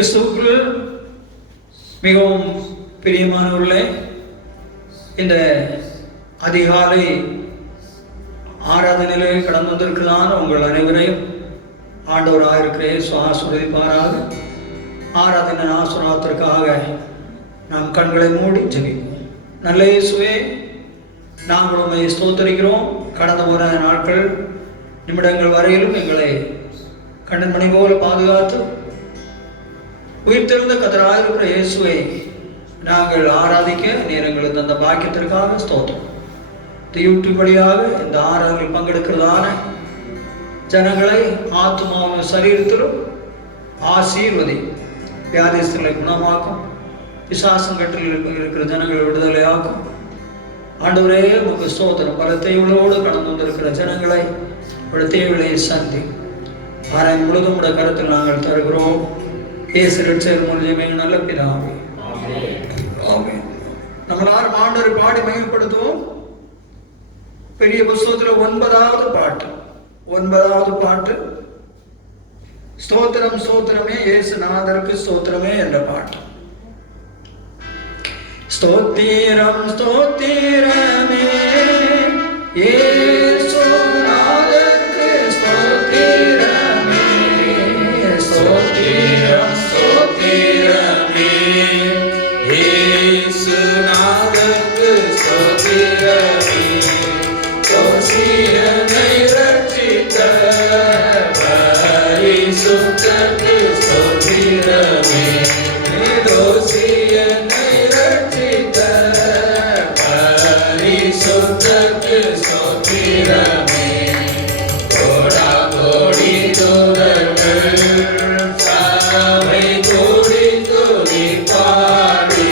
கிறிஸ்துவுக்குள் மிகவும் பிரியமானவர்களே, இந்த அதிகாலை ஆராதனையிலே கடந்து வந்திருக்கிறான் உங்கள் அனைவரையும் ஆண்டவராக இருக்கிற இயேசு ஆசீர்வதிப்பாராக. ஆராதனை ஆசீர்வாதத்திற்காக நாம் கண்களை மூடி ஜெபிப்போம். நல்ல இயேசுவே, நாங்கள் உம்மை ஸ்தோத்திரிக்கிறோம். கடந்த போன நாட்கள் நிமிடங்கள் வரையிலும் எங்களை கண்ணன் மணி போல் பாதுகாத்து உயிர்த்தெழுந்த கர்த்தராயிருக்கிற இயேசுவை நாங்கள் ஆராதிக்க நேரங்களுக்கு தந்த பாக்கியத்திற்காக ஸ்தோத்திரம். யூடியூப் வழியாக இந்த ஆராதனையில் பங்கெடுக்கிறதான ஜனங்களை ஆத்மாவும் சரீரத்திலும் ஆசீர்வதி, வியாதிஸ்தர்களை குணமாக்கும், பிசாசங்கட்டில் இருக்கிற ஜனங்களை விடுதலையாக்கும். ஆண்டவரே உங்கள் ஸ்தோத்திரம். பல தேவைகளோடு கடந்து வந்திருக்கிற ஜனங்களை ஒரு தேவையை சந்தி ஆராய் முழுதும் உடைய கருத்தில் நாங்கள் தருகிறோம். இயேசு ரட்சகர் மூலமே நல்ல பிதாவே, ஆமென். நம்ம எல்லாரும் ஆண்டவரை பாடி மகிமைப்படுத்துவோம். பெரிய புஸ்தகத்துல 9வது பாட்டு ஸ்தோத்திரம் ஸ்தோத்திரமே இயேசுநாதருக்கு ஸ்தோத்திரமே என்ற பாட்டு. ஸ்தோத்திரம் ஸ்தோத்திரமே இயேசுநாதருக்கு ஸ்தோத்திரமே, ஸ்தோத்திரம் ஸ்தோத்திரமே இயேசுநாதருக்கு ஸ்தோத்திரமே, தோஷியனை ரட்சித்த பரிசுத்தருக்கு ஸ்தோத்திரமே, தோஷியனை ரட்சித்த பரிசுத்தருக்கு ஸ்தோத்திரமே. கோடா கோடி தூதர்கள் சபை கூடி துதி பாடி,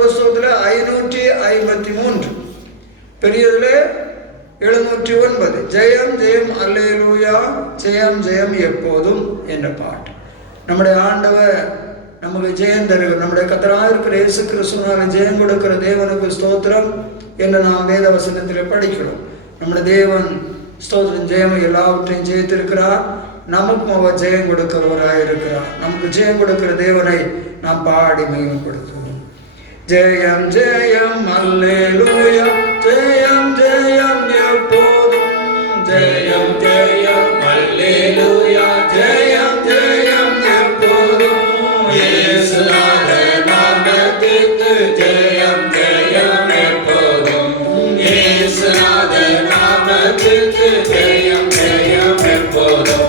புஸ்தகத்தில் 553, பெரியதில் 709. ஜெயம் ஜெயம் அல்லேலூயா, ஜெயம் ஜெயம் எப்போதும் என்ற பாட்டு. நம்முடைய ஆண்டவர் நமக்கு ஜெயம் தருகிற, நம்முடைய கர்த்தராக இருக்கிற இயேசு கிறிஸ்துவினால் ஜெயம் கொடுக்கிற தேவனுக்கு ஸ்தோத்திரம் என்று நாம் வேத வசனத்தில் படிக்கிறோம். நம்முடைய தேவன் ஸ்தோத்திரம் ஜெயம் எல்லாவற்றையும் ஜெயித்திருக்கிறார். நமக்கும் அவர் ஜெயம் கொடுக்கிறவராக இருக்கிறார். நமக்கு ஜெயம் கொடுக்கிற தேவனை நாம் பாடி மகிமைப்படுத்துவோம். ஜெயம் ஜெயம் அல்லேலூயா, ஜெயம் ஜெயம் எப்போதும், ஜெயம் ஜெயம் அல்லேலூயா, ஜெயம் ஜெயம் எப்போதும், இயேசுநாதர் நாமத்திற்கு ஜெயம் ஜெயம் எப்போதும், இயேசுநாதர் நாமத்திற்கு ஜெயம் ஜெயம் எப்போதும்.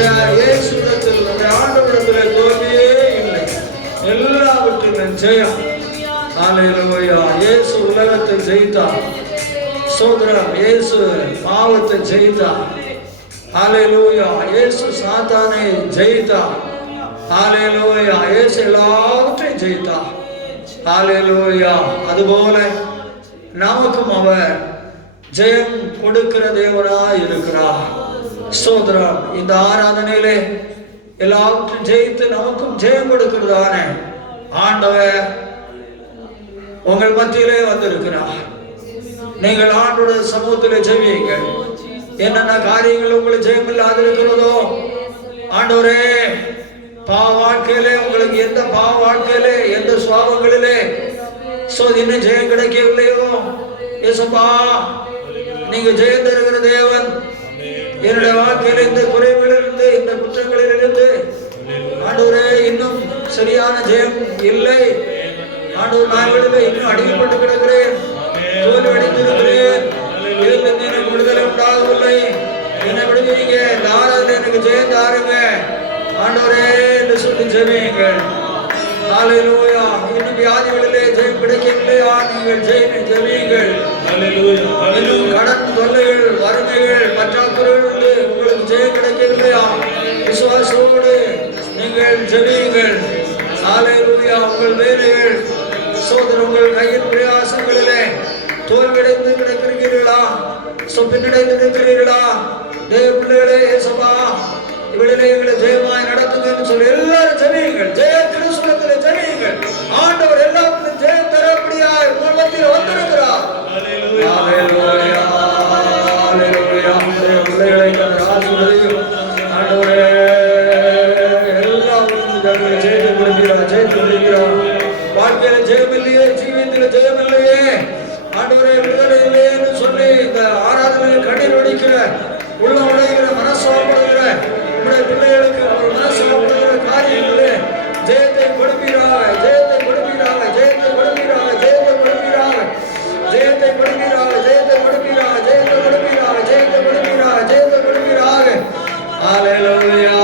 இயேசுவிடத்தில் நம்முடைய ஆண்டவரிடத்தில் தோல்வியே இல்லை, எல்லாவற்றிலும் ஜெயம். ஹல்லேலூயா. இயேசு உலகத்தை ஜெயித்தார். சோதரம். இயேசு பாவத்தை ஜெயித்தார். ஹல்லேலூயா. இயேசு சாத்தானை ஜெயித்தார். ஹல்லேலூயா. இயேசு எல்லாவற்றையும் ஜெயித்தார். ஹல்லேலூயா. அதுபோல நமக்கும் அவர் ஜெயம் கொடுக்கிற தேவனாய் இருக்கிறார். சோதரம். இந்த ஆராதனையிலே எல்லாவற்றையும் ஜெயித்து நமக்கும் ஜெயம் கொடுக்கிறதான ஆண்டவர் உங்கள் மத்தியிலே வந்திருக்கிறார். நீங்கள் ஆண்டோட சமூகத்திலே ஜெபியுங்கள். என்னென்ன காரியங்கள் உங்களுக்கு ஜெயம் இல்லாது இருக்கிறதோ, ஆண்டவரே, பாவ வாழ்க்கையிலே உங்களுக்கு எந்த பாவ வாழ்க்கையிலே எந்த சுவாபங்களிலே இன்னும் ஜெயம் கிடைக்கவில்லையோ, இயேசுப்பா நீங்க ஜெயம் தருகிற தேவன். என்னுடைய வாழ்க்கையில இந்த குறைகளிலிருந்து இந்த குற்றங்களிலிருந்து ஆண்டவரே இன்னும் சரியான ஜெயம் இல்லை. ஆண்டவர் நாள்களிலே இன்னும் அடிக்கப்பட்டு கிடக்கிறேன், தோல்வி அடைந்திருக்கிறேன், இதிலிருந்து எனக்கு விடுதலை உண்டாகவில்லை, என்னை விடுவீங்க, இந்த ஆராதனை எனக்கு ஜெயம் தாருங்க ஆண்டவரே என்று சொல்லி ஜெபியுங்கள். ஹல்லேலூயா. இன்னும் வியாதிகளிலே ஜெயம் கிடைக்கவில்லையா, நீங்கள் ஜெபியுங்கள். இன்னும் கடன் தொல்லைகள், வறுமைகள், பற்றாக்குறைகள் உங்களுக்கு ஜெயம் கிடைக்கவில்லையா, விசுவாசத்தோடு நீங்கள் ஜெபியுங்கள். ஹல்லேலூயா. உங்கள் வேலைகள் சோதரர் உங்கள் கையின் பிரயாசங்களிலே தோல்வியடைந்து கிடக்கிறீர்களா, பின்னடைந்து இருக்கிறீர்களா, தேவ பிள்ளைகளே, இயேசுவா இவளிலே எங்களை ஜெயமாய் நடத்துங்க என்று சொல்லி எல்லாரும் ஜெபியுங்கள். ஜெய கிறிஸ்துவிலே ஜெபியுங்கள். ஆண்டவர் எல்லாருக்கும் ஜெயம் தரப்படியாய் உங்கள் மத்தியில் வந்திருக்கிறார். ஹல்லேலூயா. ஹல்லேலூயா. பிள்ளைகளை ஆசீர்வதியும் ஆண்டவரே, எல்லாருக்கும் ஜெயத்தை கொடுக்கிறார், ஜெயத்தை கொடுக்கிறார். வாழ்க்கையில ஜெயம் இல்லையே, ஜீவியத்தில ஜெயம் இல்லையே, ஆண்டவரே விடுதலை இல்லையே என்று சொல்லி இந்த ஆராதனையில் கண்ணீர் வடிக்கிற, உள்ள உடைகிற, மனசாப்படுகிற நம்முடைய பிள்ளைகளுக்கு ஒரு மனசாப்படுகிற காரியங்களே ஜெயத்தை கொடுப்பீராக, ஜெயத்தை கொடுப்பீராக, ஜெயத்தை கொடுப்பீராக, ஜெயத்தை கொடுப்பீராக, ஜெயத்தை கொடுப்பீராக, ஜெயத்தை கொடுப்பீராக, ஜெயத்தை கொடுப்பீராக, ஜெயத்தை கொடுப்பீராக, ஜெயத்தை கொடுப்பீராக. ஹல்லேலூயா.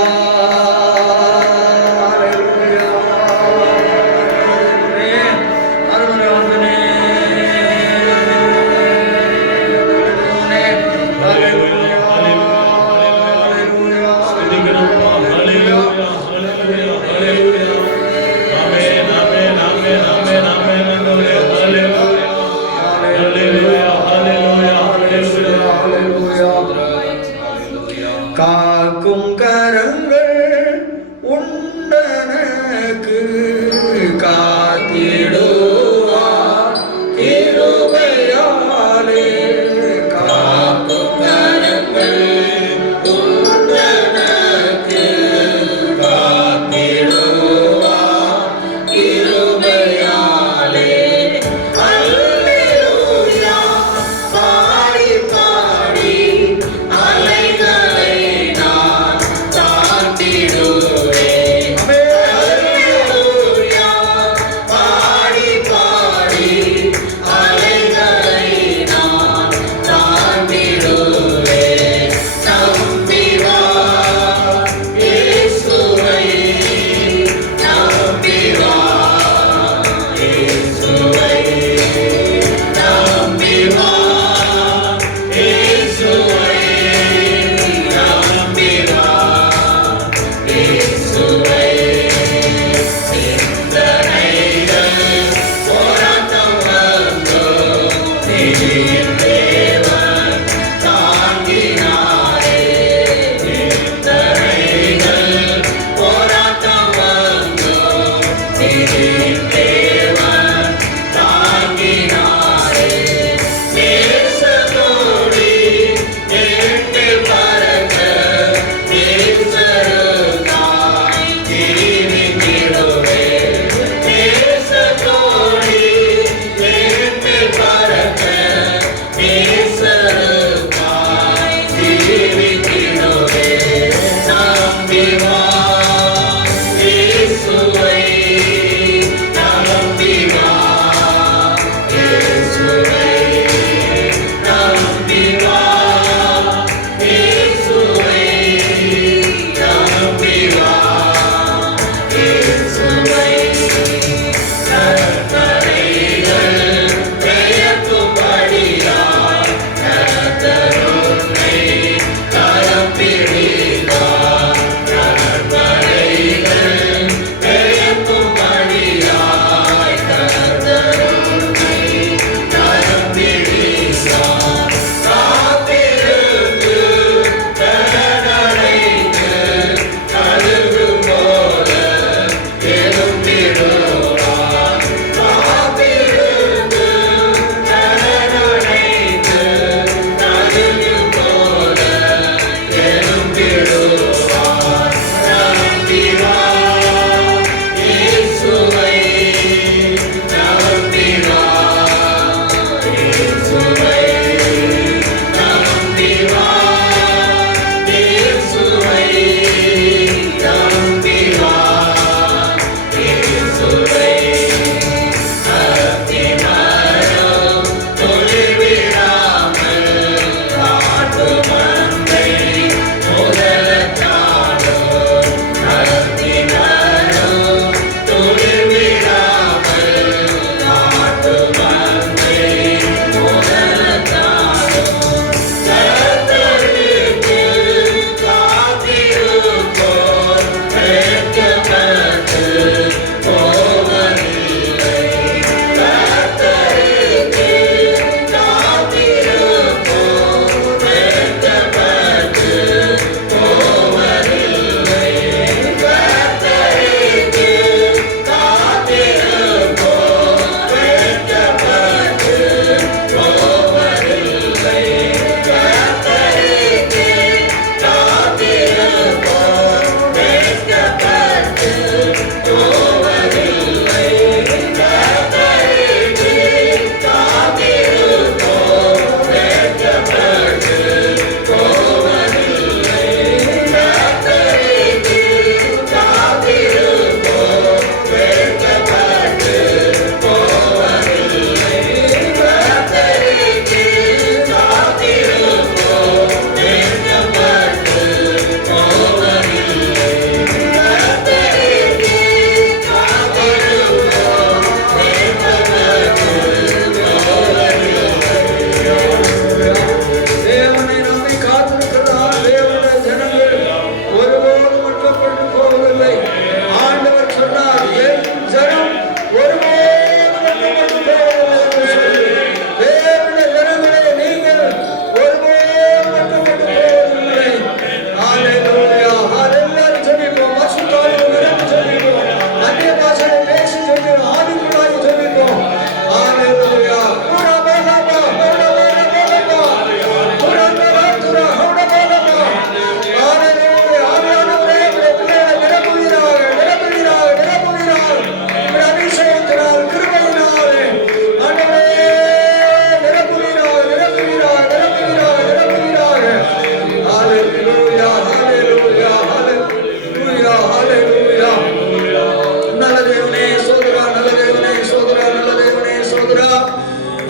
காக்கும் கரங்கள் உண்டனக்கு காத்திடுவார் கிருபையாலே. காக்கும் கரங்கள் உண்டனக்கு காத்திடுவார் கிருபையாலே. அல்லேலூயா. பாடி பாடி அலைகளை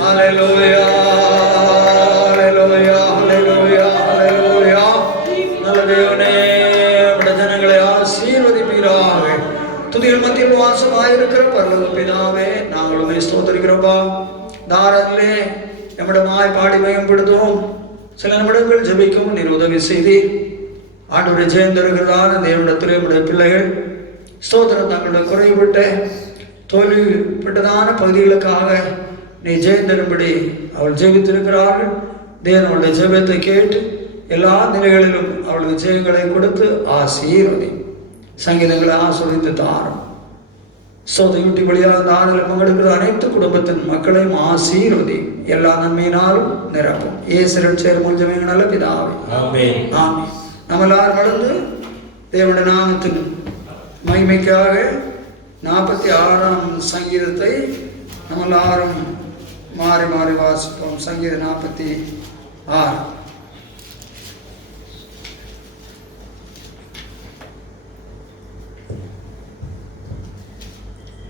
ஹல்லேலூயா ஹல்லேலூயா ஹல்லேலூயா ஹல்லேலூயா. நல்ல தேவனே, உம்முடைய ஜனங்களை ஆசீர்வதிப்பீராக. துதிகள் மத்தியில் வாசமாயிருக்கிற பரலோக பிதாவே, நாங்கள் உம்மை ஸ்தோத்திரிக்கிறோம்பா. தாராளே நம்மிடமாய் பாடி மயம்படுத்துவோம். சில நிமிடங்கள் ஜெபிக்கவும் நீர் உதவி செய்தீர். ஆண்டவரை ஜெயந்திருக்கிறதான தேவனிடத்திலே நம்முடைய பிள்ளைகள் ஸ்தோத்திரம் தங்களுடைய குறைபட்ட தோல்விப்பட்டதான பகுதிகளுக்காக நீ ஜெயந்தரும்படி அவள் ஜெபித்திருக்கிறார்கள். தேவன் அவளுடைய ஜெபத்தை கேட்டு எல்லா நிலைகளிலும் அவளுக்கு ஜெயங்களை கொடுத்து ஆசீர்வதி. சங்கீதங்களை ஆஸ்வதித்து தாரும். சோதையுட்டி வழியாக இந்த ஆறுதல் பங்கெடுக்கிற அனைத்து குடும்பத்தின் மக்களையும் ஆசீர்வதி. எல்லா நன்மையினாலும் நிரப்பும். இயேசுவின் சேர் மூலமாக நல்ல பிதாவே, ஆமென். ஆமென். நம்ம எல்லாரும் நடந்து தேவனுடைய நாமத்தின் மகிமைக்காக 46ஆம் சங்கீதத்தை நம்ம எல்லாரும் மாறி மாறி வாசிப்போம். சங்கீதம் 46.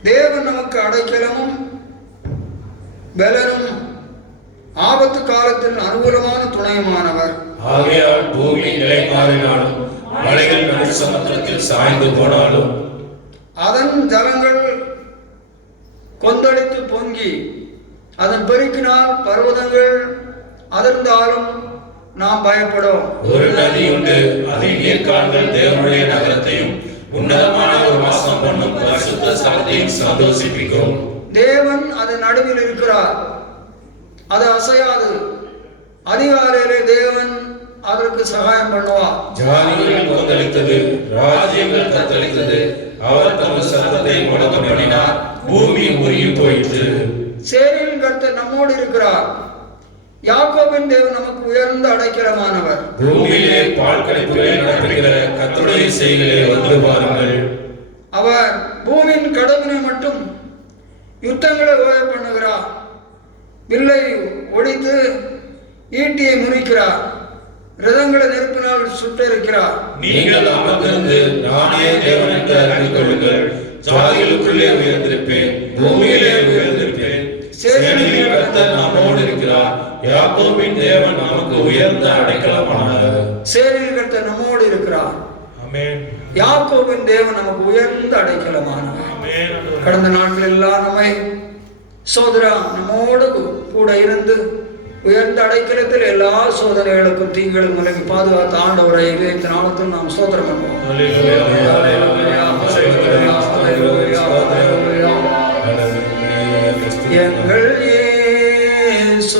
தேவன் நமக்கு அடைக்கலமும் பலனும் ஆபத்து காலத்தில் அனுகூலமான துணையுமானவர். ஆகையால் பூமி நிலைமாறினாலும் மலைகள் நடு சமுத்திரத்தில் சாய்ந்து போனாலும் அதன் ஜலங்கள் கொந்தளித்து பொங்கி அதன் பெருக்கினால் பர்வதங்கள் அதிர்ந்தாலும் நாம் பயப்படும். ஒரு நதி உண்டு, அதன் நீர்க்கால்கள் தேவனுடைய நகரத்தையும் உன்னதமான ஒரு வாசம் பண்ணும் பரிசுத்த ஸ்தலத்தையும் சந்தோஷிப்பிக்கும். தேவன் அதன் நடுவில் இருக்கிறார், அது அசையாது. அதிகாலையிலே தேவன் அதற்கு சகாயம் பண்ணுவார். ஜாதிகள் கொந்தளித்தது, ராஜ்யங்கள் தத்தளித்தது. அவர் தமது சத்தத்தை முழங்க பண்ணினார், பூமி உருகி போயிற்று. சேனையின் கர்த்தர் நம்மோடு இருக்கிறார். யாக்கோபின் தேவன் நமக்கு உயர்ந்த அடைக்கலமானவர். பூமியிலே பால் கடிப்புகளை நடப்பிக்கிற கர்த்தருடைய செய்கைகளை வந்து பாருங்கள். அவர் பூமியின் கடவினை மட்டும் யுத்தங்களை ஓய பண்ணுகிறார். வில்லை ஒடித்து ஈட்டியை முறிக்கிறார். ரதங்களை நெருப்பினால் சுட்டெரிக்கிறார். நீங்கள் அமர்ந்திருந்து நானே தேவன் என்று அறிந்து கொள்ளுங்கள். ஜாதிகளுக்குள்ளே உயர்ந்திருப்பேன், பூமியிலே உயர்ந்திருப்பேன். சேனைகளின் கர்த்தர் நம்மோடு இருக்கிறார். யாக்கோபின் தேவன் நமக்கு உயர்ந்த அடைக்கலமானவர். சேனைகளின் கர்த்தர் நம்மோடு இருக்கிறார். ஆமென். யாக்கோபின் தேவன் நமக்கு உயர்ந்த அடைக்கலமானவர். ஆமென். கடந்த நாட்கள் எல்லாம் நம்மை சோதரா நம்மோடு கூட இருந்து உயர்ந்த அடைக்கலத்தில் எல்லா சோதனைகளுக்கும் தீங்களும் விலகி பாதுகாத்த ஆண்டவரை இதயத்தின் நாமத்தில் நாம் ஸ்தோத்திரம் பண்ணுவோம். எங்கள் இயேசு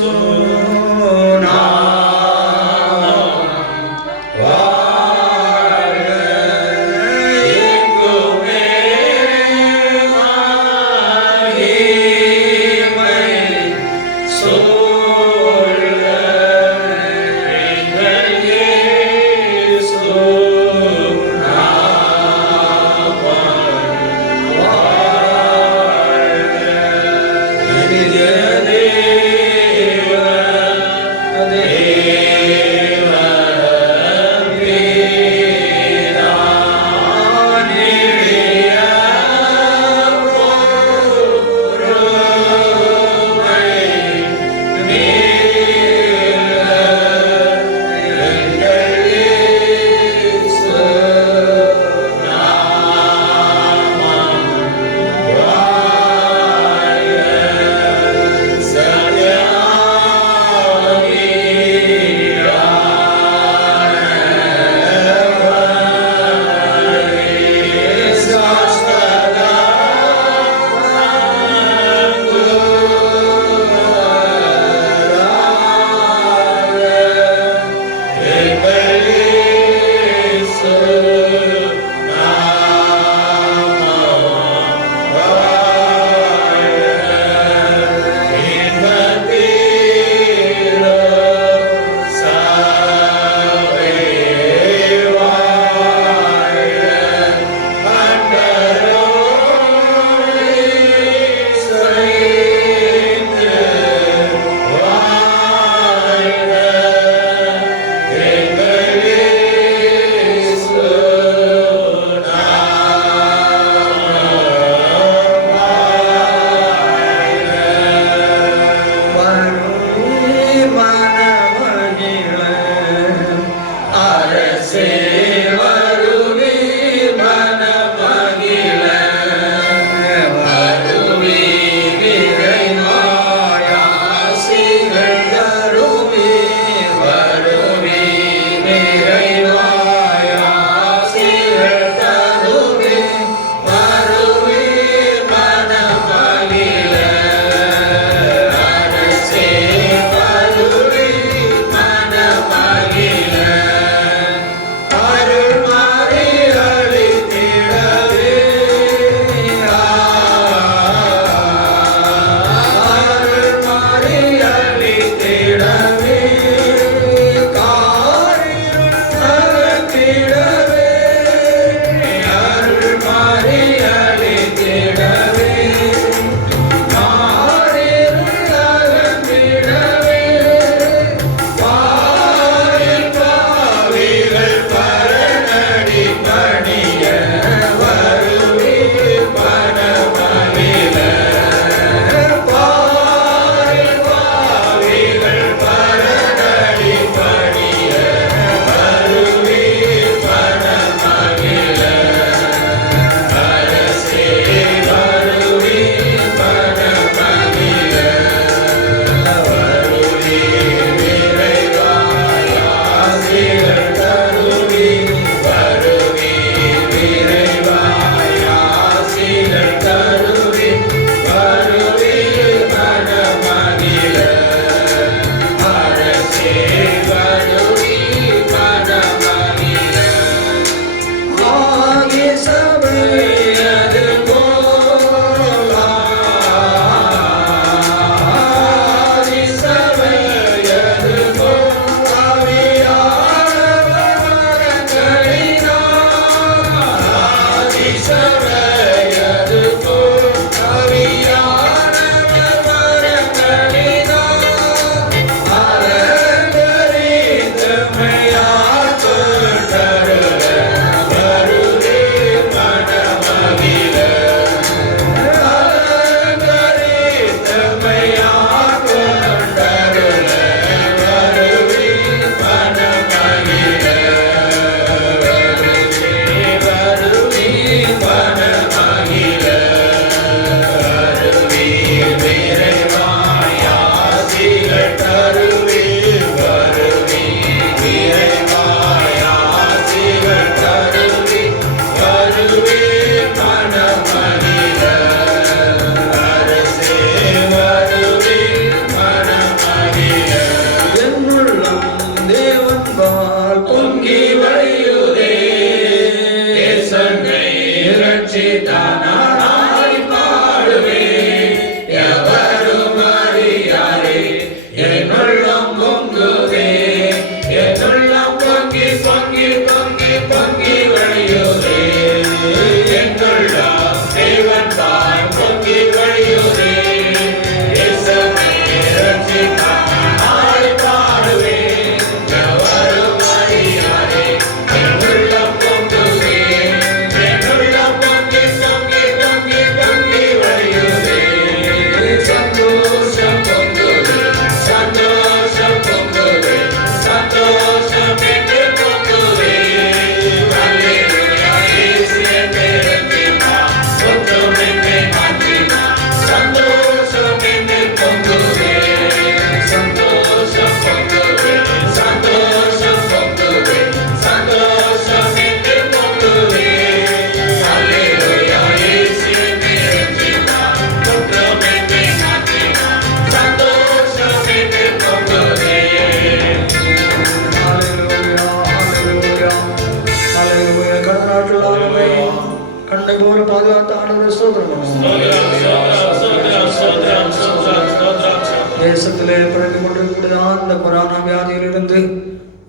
தேசத்திலே பிறகு கொண்டிருக்கிறதான் இந்த கொரோனா வியாதியிலிருந்து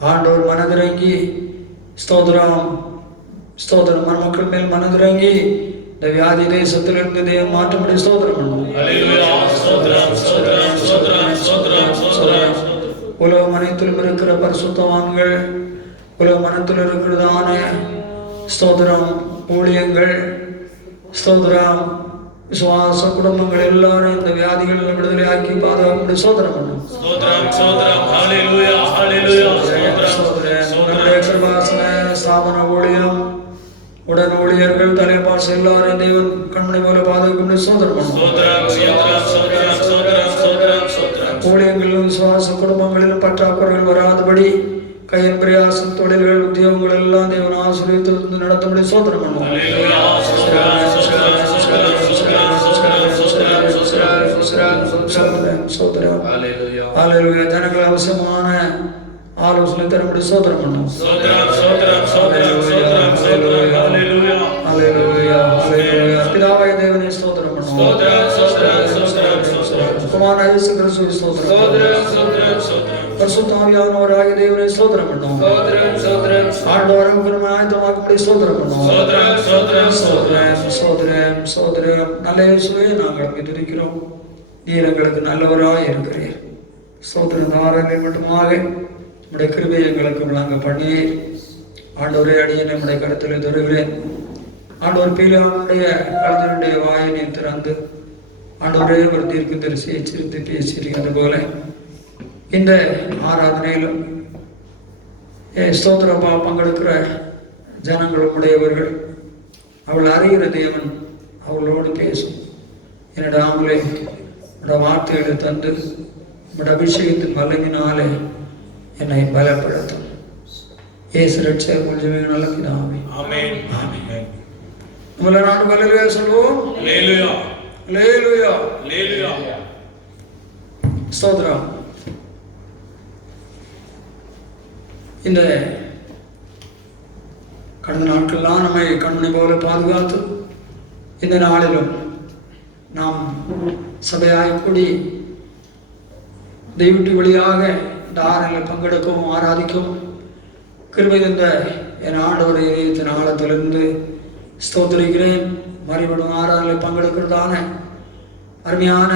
ஆண்டவர் மனதிறங்கி ஸ்தோத்திரம் ஸ்தோத்திரம் மணமக்கள் மேல் மனதிறங்கி இந்த வியாதி தேசத்திலிருந்து தேவன் மாற்றப்படி ஸ்தோத்திரம் பண்ணுவோம். உலகம் அனைத்திலும் இருக்கிற பரிசுத்தவான்கள், உலகம் அனைத்தில் இருக்கிறதான ஸ்தோத்திரம் ஊழியங்கள், ஸ்தோத்திரம் விசுவாச குடும்பங்கள் எல்லாரும் இந்த வியாதிகள் விடுதலை ஆக்கி பாதுகாப்பு ஸ்தோத்திரம் பண்ணும். ஸ்தாபன ஊழியம் உடன் ஊழியர்கள் தலைப்பாச எல்லாரும் தேவன் கண்மணி போல பாதுகாப்பு ஸ்தோத்திரம் பண்ணும். ஊழியங்களிலும் விசுவாச குடும்பங்களிலும் பற்றாக்குறைகள் வராதபடி கையின் பிரயாசம் தொழில்கள் உத்தியோகங்கள் எல்லாம் தேவன் ஆசீர்வதித்து நடத்தபடி ஸ்தோத்திரம் பண்ணும். ஜனங்கள் அவசியமான ஆலோசனை தரப்படி ஸ்தோத்திரம் பண்ணும். பிதாவாகிய தேவனை ஸ்தோத்திரம் பண்ணும். குமாரனாகிய இயேசு கிறிஸ்துவை ஸ்தோத்திரம். பரிசுத்த ஆவியானவராகிய தேவனை ஸ்தோத்திரம் பண்ணும். ஆண்டவரும் குணமாயத்தமாக்கும்படி ஸ்தோத்திரம் பண்ணும். சோதரம் நல்ல இயேசுவே நாங்கள் துதிக்கிறோம். நீர் எங்களுக்கு நல்லவராய் இருக்கிறீர். ஸ்தோத்திரம் தாரங்களை மட்டுமாக நம்முடைய கிருபையை எங்களுக்கு விளங்க பண்ணீர். ஆண்டவரே அடியை நம்முடைய கருத்தில் தருகிறேன். ஆண்டவர் பீலானுடைய கழுதனுடைய வாயினை திறந்து ஆண்டவரே ஒரு தீர்க்கு தரிசியை சிரித்து பேசியிருக்கிறது போல இந்த ஆராதனையிலும் ஸ்தோத்திரப்பா பங்கெடுக்கிற ஜனங்கள் உடையவர்கள் அவள் அறிகிற தேவன் அவளோடு பேசும். என்னோட ஆம்பளை என்னோட வார்த்தைகளை தந்து என்னோட அபிஷேகத்தின் வல்லமினாலே என்னை பலப்படுத்தும். இயேசு ரட்சகர் கொஞ்சமே நல்ல பிதாவே. ஆமென். ஆமென். நம்மள நாடு ஹல்லேலூயா சொல்லுவோம். ஹல்லேலூயா. ஹல்லேலூயா. ஹல்லேலூயா. ஸ்தோத்திரம். இந்த கடந்த நாட்கள்லாம் நம்மை கண்ணை போல பாதுகாத்து இந்த நாளிலும் நாம் சபையாய் கூடி தெய்வீட்டு வழியாக இந்த ஆராதனையில் பங்கெடுக்கவும் ஆராதிக்கவும் கிருபை தந்த என் ஆண்டவரை இதயத்தின் ஆழத்திலிருந்து ஸ்தோத்திரிக்கிறேன். மறுபடியும் ஆராதனையில் பங்கெடுக்கிறதான அருமையான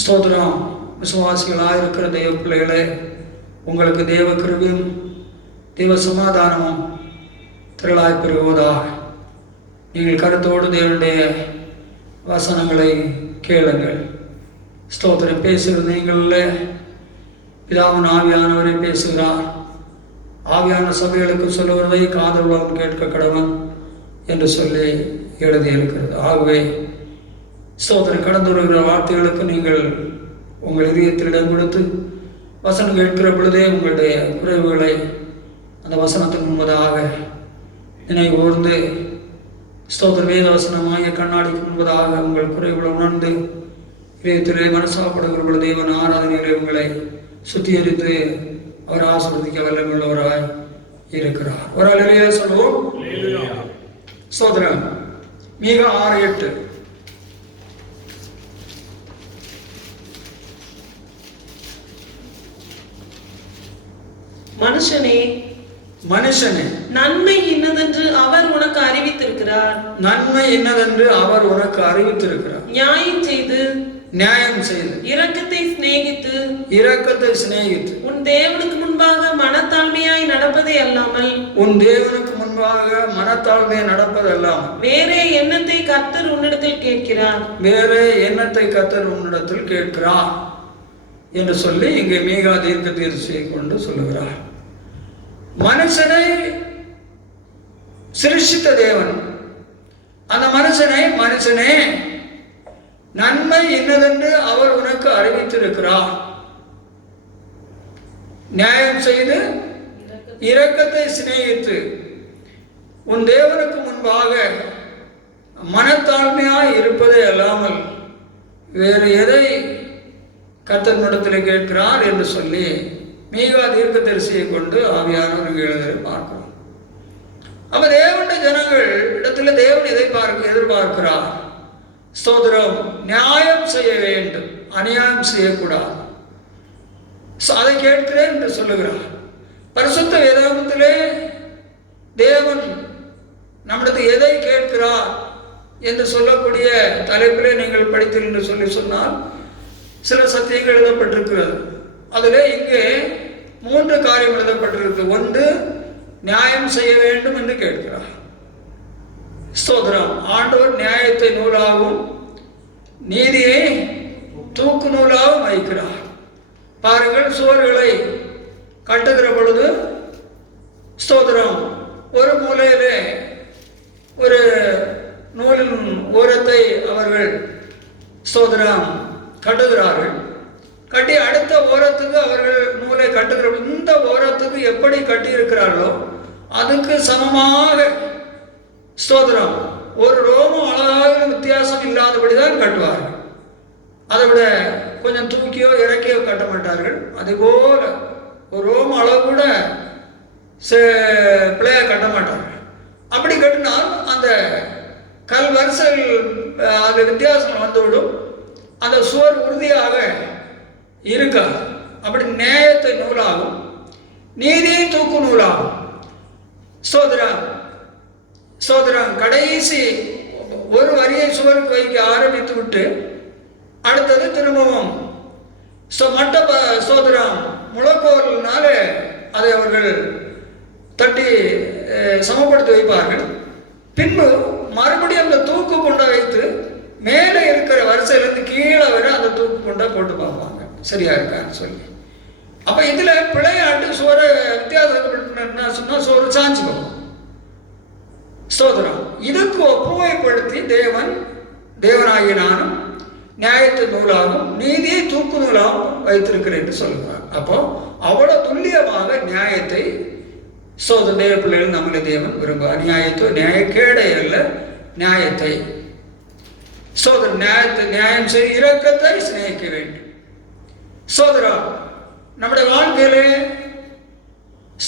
ஸ்தோத்திரம் விசுவாசிகளாக இருக்கிற தெய்வ பிள்ளைகளே, உங்களுக்கு தேவ கிருபையும் தேவ சமாதானமும் திரளாய் பெறுவதாக. நீங்கள் கருத்தோடு தேவனுடைய வசனங்களை கேளுங்கள். ஸ்தோத்திரம் பேசுகிறது நீங்களில் பிதாவின் ஆவியானவரை பேசுகிறார். ஆவியான சபைகளுக்கு சொல்லுவதை காதல் கேட்க கடவன் என்று சொல்லி எழுதியிருக்கிறது. ஆகவே ஸ்தோத்திரம் கடந்து வருகிற வார்த்தைகளுக்கு நீங்கள் உங்கள் இதயத்தில் இடம் கொடுத்து வசனம் கேட்கிற பொழுதே உங்களுடைய குறைவுகளை அந்த வசனத்துக்கு முன்பதாக நினைவு கூர்ந்து ஸ்தோத்திர வேத வசனமாகிய கண்ணாடிக்கு முன்பதாக உங்கள் குறைவுகளை உணர்ந்து இதயத்திலே மனசாப்படுகிற பொழுது தேவன் ஆராதனையிலே உங்களை சுத்திகரித்து அவர் ஆசீர்வதிக்க வல்லமையுள்ளவராய் இருக்கிறார். ஒரு அல்லேலூயா சொல்லுவோம். ஸ்தோத்திரம். மீகா 6:8. மனுஷனே மனுஷனே நன்மை இன்னதென்று அவர் உனக்கு அறிவித்திருக்கிறார். நன்மை இன்னதென்று அவர் உனக்கு அறிவித்திருக்கிறார். நியாயம் செய்து இரக்கத்தை சிநேகித்து உன் தேவனுக்கு முன்பாக மனத்தாழ்மையாய் நடப்பதே அல்லாமல் வேறே எண்ணத்தை கர்த்தர் உன்னிடத்தில் கேட்கிறார் என்று சொல்லி இங்கே மீகா தீர்க்கதரிசியை கொண்டு சொல்லுகிறார். மனுஷனை சிருஷ்டித்த தேவன் அந்த மனுஷனே நன்மை என்னதென்று அவர் உனக்கு அறிவித்திருக்கிறார். நியாயம் செய்து இரக்கத்தை சிநேகித்து உன் தேவனுக்கு முன்பாக மனத்தாழ்மையாய் இருப்பதே அல்லாமல் வேறு எதை கர்த்தரிடத்தில் கேட்கிறார் என்று சொல்லி மீகா தீர்க்கதரிசியை கொண்டு ஆவியானவர் எழுத பார்க்கிறோம். அப்ப தேவனுடைய ஜனங்கள் இடத்துல தேவன் எதை எதிர்பார்க்கிறார்? ஸ்தோத்திரம், நியாயம் செய்ய வேண்டும், அநியாயம் செய்யக்கூடாது. அதை கேட்கிறேன் என்று சொல்லுகிறார். பரிசுத்த வேதாகமத்திலே தேவன் நம்மிடத்து எதை கேட்கிறார் என்று சொல்லக்கூடிய தலைப்பிலே நீங்கள் படித்தீர்கள் என்று சொன்னால் சில சத்தியங்கள் எழுதப்பட்டிருக்கிறது. அதிலே இங்கே 3 காரியம் எழுதப்பட்டிருக்கு. ஒன்று, நியாயம் செய்ய வேண்டும் என்று கேட்கிறார். ஸ்தோத்திரம், ஆண்டவர் நியாயத்தை நூலாகவும் நீதியை தூக்கு நூலாகவும் வைக்கிறார். பாருங்கள், சுவர்களை கட்டுகிற பொழுது ஸ்தோத்திரம், ஒரு மூலையிலே ஒரு நூலின் ஓரத்தை அவர்கள் ஸ்தோத்திரம் கட்டுகிறார்கள். கட்டி அடுத்த ஓரத்துக்கு அவர்கள் நூலை கட்டுகிற இந்த ஓரத்துக்கு எப்படி கட்டியிருக்கிறார்களோ அதுக்கு சமமாக ஸ்தோத்திரம் ஒரு ரோமம் அழகாக வித்தியாசம் இல்லாதபடிதான் கட்டுவார்கள். அதை விட கொஞ்சம் தூக்கியோ இறக்கியோ கட்ட மாட்டார்கள். அதுபோல ஒரு ரோம அளவு கூட பிள்ளைய கட்ட மாட்டார்கள். அப்படி கட்டினால் அந்த கல் வரிசைகள் அது வித்தியாசம் வந்துவிடும். அந்த சுவர் உறுதியாக இருக்காது. அப்படி நியாயத்தை நூலாகும், நீதியை தூக்கு நூலாகும். சோதரம் கடைசி ஒரு வரியை சுவருக்கு வைக்க ஆரம்பித்து விட்டு அடுத்தது திரும்பவும் சோதரம் முழக்கோலினால அதை அவர்கள் தட்டி சமப்படுத்தி வைப்பார்கள். பின்பு மறுபடியும் அந்த தூக்கு கொண்ட வைத்து மேலே இருக்கிற வரிசையிலிருந்து கீழே வர அந்த தூக்கு கொண்ட போட்டு பார்ப்பாங்க, சரியா இருக்கான்னு சொல்லி. அப்ப இதுல பிழையாட்டு சோறு வித்தியாசம் சொன்னா சோறு சாஞ்சு போகும். ஸ்தோத்திரம், இதுக்கு ஒப்புமைப்படுத்தி தேவனாகிய நானும் நியாயத்தை நூலாகவும் நீதியை தூக்கு நூலாகவும் வைத்திருக்கிறேன் என்று சொல்லுவார். அப்போ அவ்வளவு துல்லியமாக நியாயத்தை தேவ பிள்ளைகள் நம்மளை தேவன் விரும்புவார். நியாயத்தை நியாயக்கேடை அல்ல, நியாயத்தை நியாயம் செய்ய இரக்கத்தை சிநேகிக்க வேண்டும். சோதரம், நம்முடைய வாழ்க்கையிலே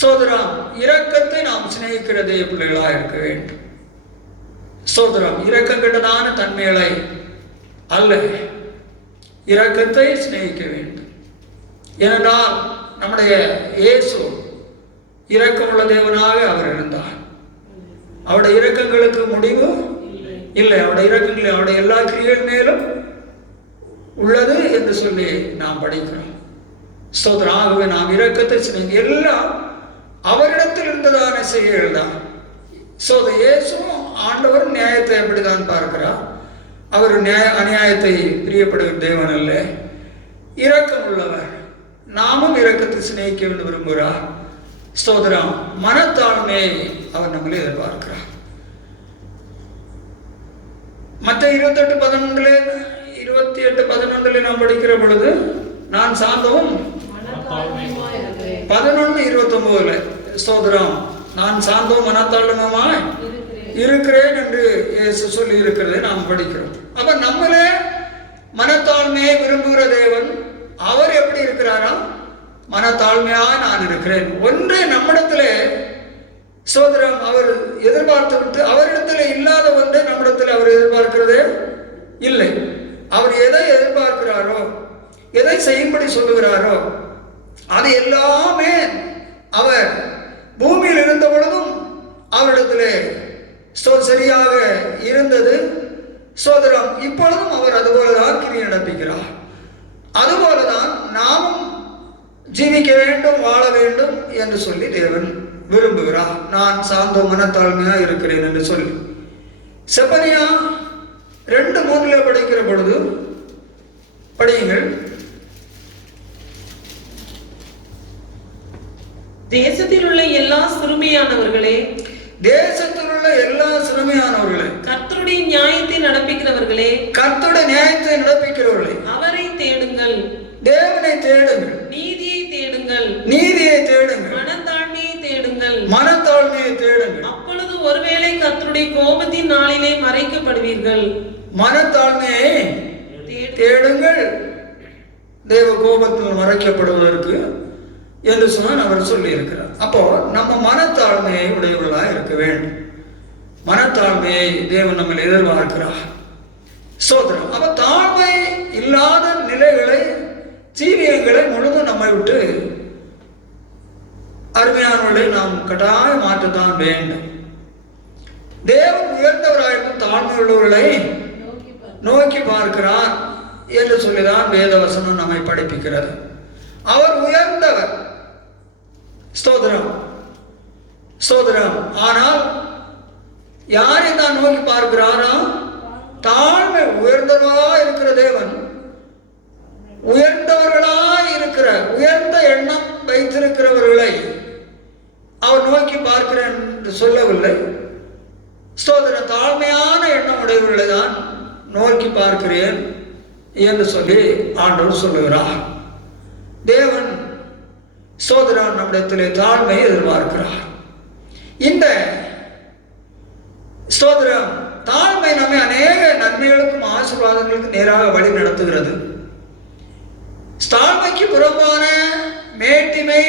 சோதரம் இரக்கத்தை நாம் சிநேகிக்கிற தேவ பிள்ளைகளாக இருக்க வேண்டும். சோதரம், இரக்கம் கெட்டதான தன்மைகளை அல்ல, இரக்கத்தை சிநேகிக்க வேண்டும். ஏனென்றால் நம்முடைய இயேசு இரக்கமுள்ள தேவனாக அவர் இருந்தார். அவருடைய இரக்கங்களுக்கு முடிவு இல்லை. அவருடைய இரக்கங்கள் அவருடைய எல்லா கிரியைகள் மேலும் உள்ளது என்று சொல்லி நாம் படிக்கிறோம். ஸ்தோத்திரம். ஆகவே நாம் இரக்கத்தை எல்லாம் அவரிடத்தில் இருந்ததான செய்கைகள் தான். இயேசுவும் ஆண்டவர் நியாயத்தை எப்படிதான் பார்க்கிறார். அவர் அநியாயத்தை பிரியப்படுகிற தேவன் அல்ல, இரக்கம் உள்ளவர். நாமும் இரக்கத்தை சிநேகிக்க வேண்டும் விரும்புகிறார். ஸ்தோத்திரம், மனத்தாழ்மையை அவர் நம்மளே எதிர்பார்க்கிறார். மற்ற 28:11 நாம் படிக்கிற பொழுது நான் சாந்தமும் 11:29 ஸ்தோத்திரம், நான் சாந்தமும் மனத்தாழ்மையுமாய் இருக்கிறேன் என்று இயேசு சொல்லி இருக்கிறதை நாம் படிக்கிறோம். அப்ப நம்மளே மனத்தாழ்மையை விரும்புகிற தேவன் அவர் எப்படி இருக்கிறாரா? மனத்தாழ்மையாக நான் இருக்கிறேன். ஒன்றே நம்மிடத்திலே சோதரம் அவர் எதிர்பார்த்து விட்டு அவரிடத்தில் இல்லாத ஒன்றை நம்மிடத்தில் அவர் எதிர்பார்க்கிறதே இல்லை. அவர் எதை எதிர்பார்க்கிறாரோ, எதை செய்யும்படி சொல்லுகிறாரோ அது எல்லாமே அவர் பூமியில் இருந்த பொழுதும் அவரிடத்திலே சரியாக இருந்தது. சோதரம், இப்பொழுதும் அவர் அதுபோலதான் கிரியை நடப்பிக்கிறார். அதுபோலதான் நாமும் ஜீவிக்க வேண்டும், வாழ வேண்டும் என்று சொல்லி தேவன் விரும்புகிறார். நான் சாந்த மனத்தாழ்மையா இருக்கிறேன் என்று சொல்லி செப்பனியா 2:3 படிக்கிற பொழுது படியுங்கள். தேசத்தில் உள்ள எல்லா சிறுமியானவர்களே, தேசத்தில் உள்ள எல்லா சிறுமியானவர்களே, கர்த்தருடைய நியாயத்தை நடப்பிக்கிறவர்களே, கர்த்தருடைய நியாயத்தை நடப்பிக்கிறவர்களே, அவரை தேடுங்கள், தேவனை தேடுங்கள், நீதியை தேடுங்கள், நீதியை தேடுங்கள், மனத்தாழ்மையை தேடுங்கள், மனத்தாழ்மையை தேடுங்கள். அப்பொழுது ஒருவேளை கர்த்தருடைய கோபத்தின் நாளிலே மறைக்கப்படுவீர்கள். மனத்தாழ்மையை தேடுங்கள், தேவ கோபத்தில் மறைக்கப்படுவதற்கு என்று சொன்னால் அவர் சொல்லி இருக்கிறார். அப்போ நம்ம மனத்தாழ்மையை உடையவர்களாக இருக்க வேண்டும். மனத்தாழ்மையை தேவன் நம்மளை எதிர்பார்க்கிறார். ஸ்தோத்திரம். அப்ப தாழ்மை இல்லாத நிலைகளை, ஜீவியங்களை முழுதும் நம்மை விட்டு அருமையானவர்களை நாம் கட்டாயம் மாற்றத்தான் வேண்டும். தேவன் உயர்ந்தவராயிருக்கும் தாழ்மை உள்ளவர்களை நோக்கி பார்க்கிறார் என்று சொல்லிதான் வேதவசனம் நம்மை படிப்பிக்கிறது. அவர் உயர்ந்தவர். ஸ்தோத்திரம், ஸ்தோத்திரம். ஆனால் யாரை தான் நோக்கி பார்க்கிறாரா? தாழ்மை உயர்ந்தவர்களா இருக்கிற தேவன், உயர்ந்தவர்களாய் இருக்கிற, உயர்ந்த எண்ணம் வைத்திருக்கிறவர்களை அவர் நோக்கி பார்க்கிறேன் என்று சொல்லவில்லை. ஸ்தோத்திரம். தாழ்மையான எண்ணம் உடையவர்களை தான் நோக்கி பார்க்கிறேன் என்று சொல்லி ஆண்டவர் சொல்லுகிறார். தேவன் ஸ்தோத்திரம் நம்மிடத்திலே தாழ்மையை எதிர்பார்க்கிறார். இந்த ஸ்தோத்திரம் தாழ்மை நம்மை அநேக நன்மைகளுக்கும் ஆசீர்வாதங்களுக்கும் நேராக வழி நடத்துகிறது. தாழ்மைக்கு புறம்பான மேட்டிமை,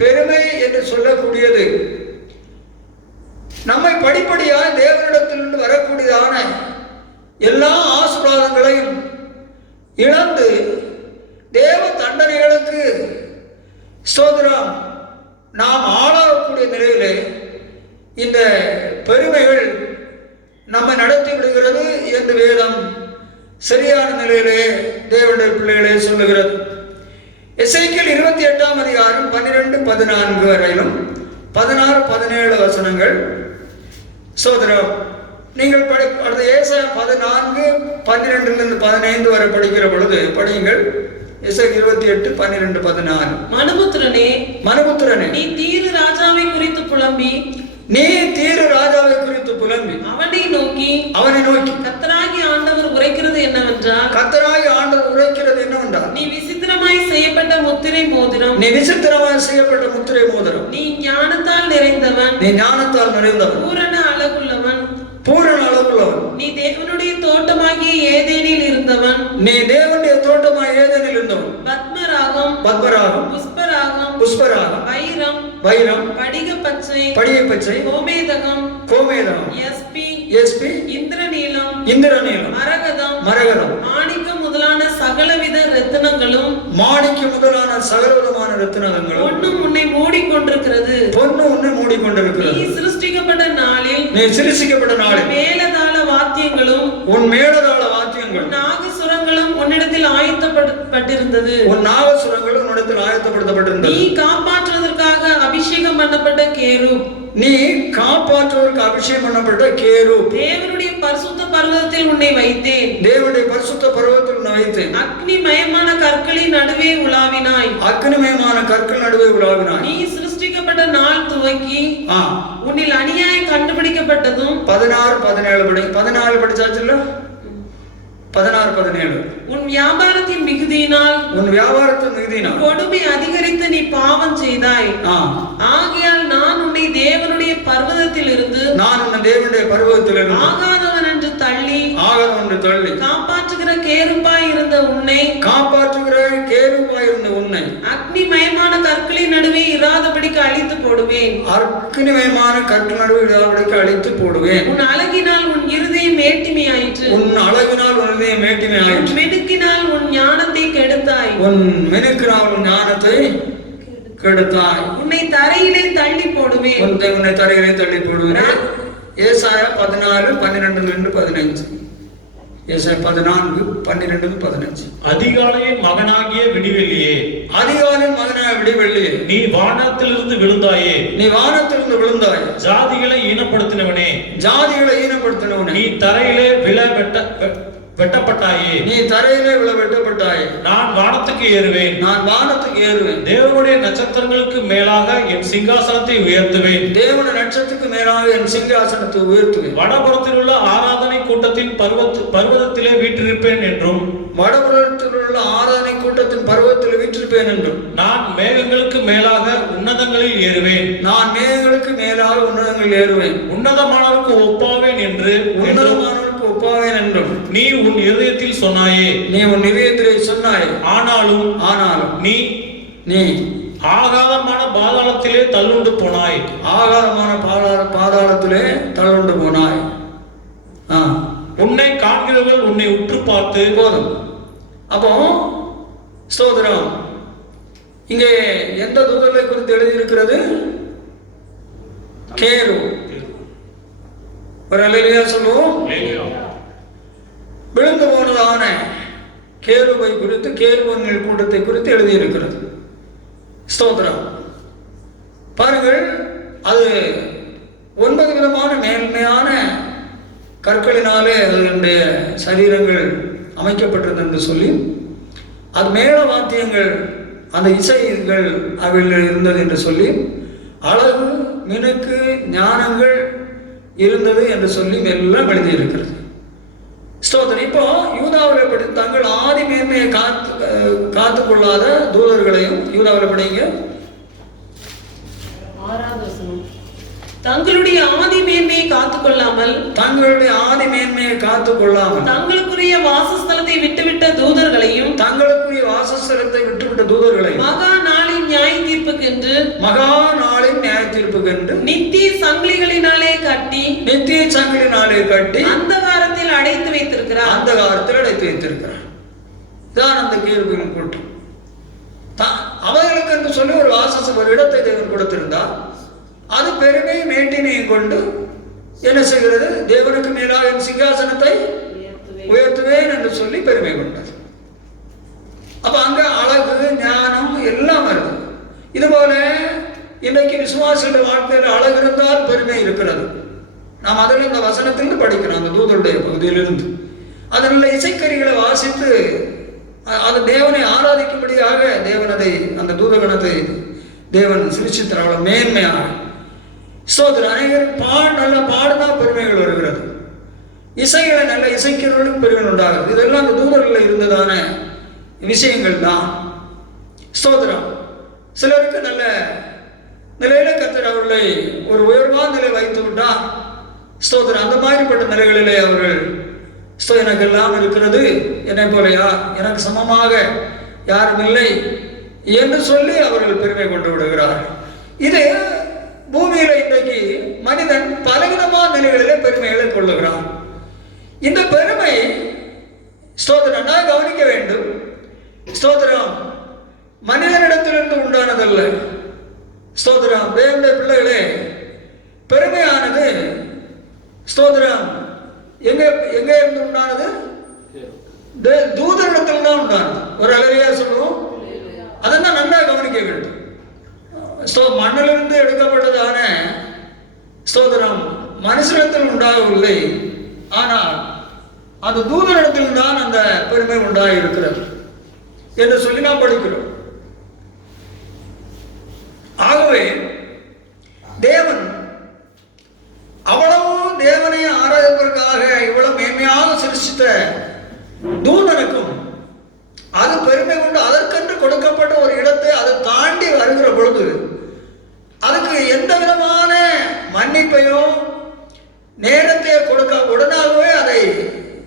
பெருமை என்று சொல்லக்கூடியது நம்மை படிப்படியாக தேவனிடத்திலிருந்து வரக்கூடியதான எல்லா ஆசீர்வாதங்களையும் இழந்து தேவ தண்டனைகளுக்கு ஸ்தோத்திரம் நாம் ஆளாகக்கூடிய நிலையிலே இந்த பெருமைகள் நம்மை நடத்தி விடுகிறது என்று வேதம் சரியான நிலையிலே தேவனுடைய பிள்ளைகளே சொல்லுகிறது. எசேக்கியேல் 28ஆம் அதிகாரம் 12-14 வரையிலும் 16-17 வசனங்கள். ஸ்தோத்திரம். நீங்கள் ஏசாயா 14:12-15 வரை படிக்கிற பொழுது படியுங்கள். எசேக்கியேல் 28:12-14. மனுபுத்திரனே, நீ தீரு ராஜாவை குறித்து புலம்பி அவனை நோக்கி கர்த்தராகிய ஆண்டவர் உரைக்கிறது என்னவென்றால், நீ விசித்திரமாய் செய்யப்பட்ட முத்திரை மோதிரம், நீ ஞானத்தால் நிறைந்தவன், பூரண அழகுள்ளவன், நீ தேவனுடைய தோட்டமாகிய ஏதேனில் இருந்தவன், பத்மராகம், புஷ்பராகம், வைரம், படிக பச்சை, கோமேதகம், எஸ்பி, இந்திரநீலம், மரகதம், மாணிக்கம் முதலான சகலவித ரத்தினங்களும், பொன்னும் உன்னை மூடிக்கொண்டிருக்கிறது. நீ சிருஷ்டிக்கப்பட்ட நாளில் மேலதாள வாத்தியங்களும், நாகசுரங்களும் உன்னிடத்தில் ஆயத்தப்பட்டிருந்தது. நீ காப்பாற்றுவதற்காக அபிஷேகம் பண்ணப்பட்ட கேருப், தேவனுடைய பரிசுத்த பர்வதத்தில் உன்னை வைத்தேன். அக்னிமயமான கற்களின் நடுவே உலாவினாய். நீ சிருஷ்டிக்கப்பட்ட நாள் துவக்கி உன்னில் அநியாயம் கண்டுபிடிக்கப்பட்டதும் 16-17 படிச்சாச்சுல்ல? 16-17. உன் வியாபாரத்தின் மிகுதியினால் கொடுமை அதிகரித்து நீ பாவம் செய்தாய். ஆகையால் நான் உன்னை தேவனுடைய பர்வதத்தில் இருந்து ஆகாதவன் என்று தள்ளி காப்பாற்றுகிற கேருப்பாய் இருந்த உன்னை அக்னிமயமான கற்களின் நடுவே இராதபடிக்கு அழித்து போடுவேன். உன் அழகினால் உன் இருதயம் மேட்டிமையாயிற்று. மெனுக்கினால் உன் ஞானத்தை கெடுத்தாய். உன்னை தரையிலே தள்ளி போடுவேன். ஏசாயா 14:12-15. ஏசாயா 14:12-15. அதிகாலையின் மகனாகிய விடிவெள்ளியே, நீ வானத்திலிருந்து விழுந்தாயே, ஜாதிகளை ஈனப்படுத்தினவனே, நீ தரையிலே வெட்டப்பட்டாயே, நான் வானத்துக்கு ஏறுவேன். தேவனுடைய நட்சத்திரங்களுக்கு மேலாக என் சிங்காசனத்தை உயர்த்துவேன். வடபுறத்தில் உள்ள ஆராதனை கூட்டத்தின் பர்வதத்திலே வீற்றிருப்பேன் என்றும், நான் மேகங்களுக்கு மேலாக உன்னதங்களில் ஏறுவேன். உன்னதமானவருக்கு ஒப்பாவேன் என்று நீ உன் இருதயத்தில் சொன்னாயே. ஆனாலும் நீ ஆகாதமான பாதாளத்திலே தள்ளுண்டு போனாய். உன்னை காண்கிறவர்கள் உன்னை உற்று பார்த்து போதும். அப்போ ஸ்தோத்திரம், இங்கே எந்த தூதர்களை குறித்து எழுதியிருக்கிறது? கேரு. ஒரு அல்லேலூயா சொல்லுவோம். விழுந்து போனதான கேருவை குறித்து, கேருவன்கள் கூட்டத்தை குறித்து எழுதியிருக்கிறது. ஸ்தோத்திரம். பாருங்கள், அது 9 விதமான மேன்மையான கற்களினாலே அதனுடைய சரீரங்கள் அமைக்கப்பட்டிருந்தது என்று சொல்லி, அது மேல வாத்தியங்கள், அந்த இசைகள் அவைகள் இருந்தது என்று சொல்லி, அழகு, மினுக்கு, ஞானங்கள் இருந்தது என்று சொல்லி எல்லாம் எழுதியிருக்கிறது. ஸ்தோத்திரம். இப்போ யூதாவில் படி தங்கள் ஆதி மேன்மையை காத்து கொள்ளாத தூதர்களையும் யூதாவில் படிங்க. தங்களுடைய ஆதி மேன்மையை காத்துக் கொள்ளாமல், தங்களுடைய ஆதி மேன்மையை காத்துக் கொள்ளாமல், தங்களுக்குரிய வாசஸ்தலத்தை விட்டுவிட்ட தூதர்களையும், தங்களுக்குரிய வாசஸ்தலத்தை விட்டுவிட்ட தூதர்களையும், மகா நாளின் நியாய தீர்ப்புக்கென்று, மகா நாளின் நியாய தீர்ப்புக்கென்று நித்திய சங்கிலிகளினாலே கட்டி, நித்திய சங்கிலினாலே கட்டி அந்தகாரத்தில் அடைத்து வைத்திருக்கிறார். அந்தகாரத்தில் அடைத்து வைத்திருக்கிறார். இதான் அந்த கேருபீன் கூட்டம். அவர்களுக்கு என்று சொல்லி ஒரு ஒரு இடத்தை தேவன் கொடுத்திருந்தார். அது பெருமை மேட்டினையும் கொண்டு என்ன செய்கிறது? தேவனுக்கு மேலாக என் சிங்காசனத்தை உயர்த்துவேன் என்று சொல்லி பெருமை கொண்டது. அப்ப அங்க அழகு, ஞானம் எல்லாம் வருது. இதுபோல இன்றைக்கு விசுவாசிகளுடைய வாழ்க்கையில் அழகு இருந்தால் பெருமை இருக்கிறது. நாம் அதில் இந்த வசனத்திலிருந்து படிக்கிறோம், அந்த தூதருடைய பகுதியிலிருந்து. அதனுள்ள இசைக்கருவிகளை வாசித்து அது தேவனை ஆராதிக்கும்படியாக தேவன் அதை, அந்த தூதகணத்தை தேவன் சிரிச்சித்தார். மேன்மையாக ஸ்தோத்திரம். அநேகர் நல்லா பாடுனா பெருமைகள் வருகிறது. இசைகளை நல்ல இசைக்கிறவர்களுக்கு பெருமைகள் உண்டாகிறது. இதெல்லாம் அந்த தூதர்களில் இருந்ததான விஷயங்கள் தான். ஸ்தோத்திரம். சிலருக்கு நல்ல நிலையில கர்த்தர் அவர்களை ஒரு உயர்வான நிலை வைத்து விட்டார். ஸ்தோத்திரம். அந்த மாதிரிப்பட்ட நிலைகளிலே அவர்கள் எனக்கு எல்லாம் இருக்கிறது, என்னை போலையா, எனக்கு சமமாக யாரும் இல்லை என்று சொல்லி அவர்கள் பெருமை கொண்டு விடுகிறார்கள். இது பூமியில இன்றைக்கு மனிதன் பலவிதமான நிலைகளிலே பெருமைகளை கொள்ளுகிறான். இந்த பெருமை ஸ்தோத்திரம் நான் கவனிக்க வேண்டும். ஸ்தோத்திரம் மனிதனிடத்திலிருந்து உண்டானதல்ல. ஸ்தோத்திரம். தேவனுடைய பிள்ளைகளே, பெருமையானது ஸ்தோத்திரம் எங்க எங்க இருந்து உண்டானது? தூதரிடத்தில் தான் உண்டானது. ஒரு அழகையா சொல்லுவோம். அதான் நல்லா கவனிக்க வேண்டும். மண்ணிலிருந்து எடுக்கப்பட்டதான ஸ்தோத்திரம் மனுஷனிடத்தில் உண்டாகவில்லை. ஆனால் அது தூதரிடத்தில் தான் அந்த பெருமை உண்டாக இருக்கிறது என்று சொல்லி நாம் படிக்கிறோம். ஆகவே தேவன் அவ்வளவு தேவனை ஆராய்வதற்காக இவ்வளவு மேன்மையாக சிருஷ்டித்த தூதனுக்கும் அது பெருமை கொண்டு அதற்கென்று கொடுக்கப்பட்ட ஒரு இடத்தை அதை தாண்டி வருகிற பொழுது அதுக்கு எந்த விதமான மன்னிப்பையோ நேரத்தையோ கொடுக்க உடனாகவே அதை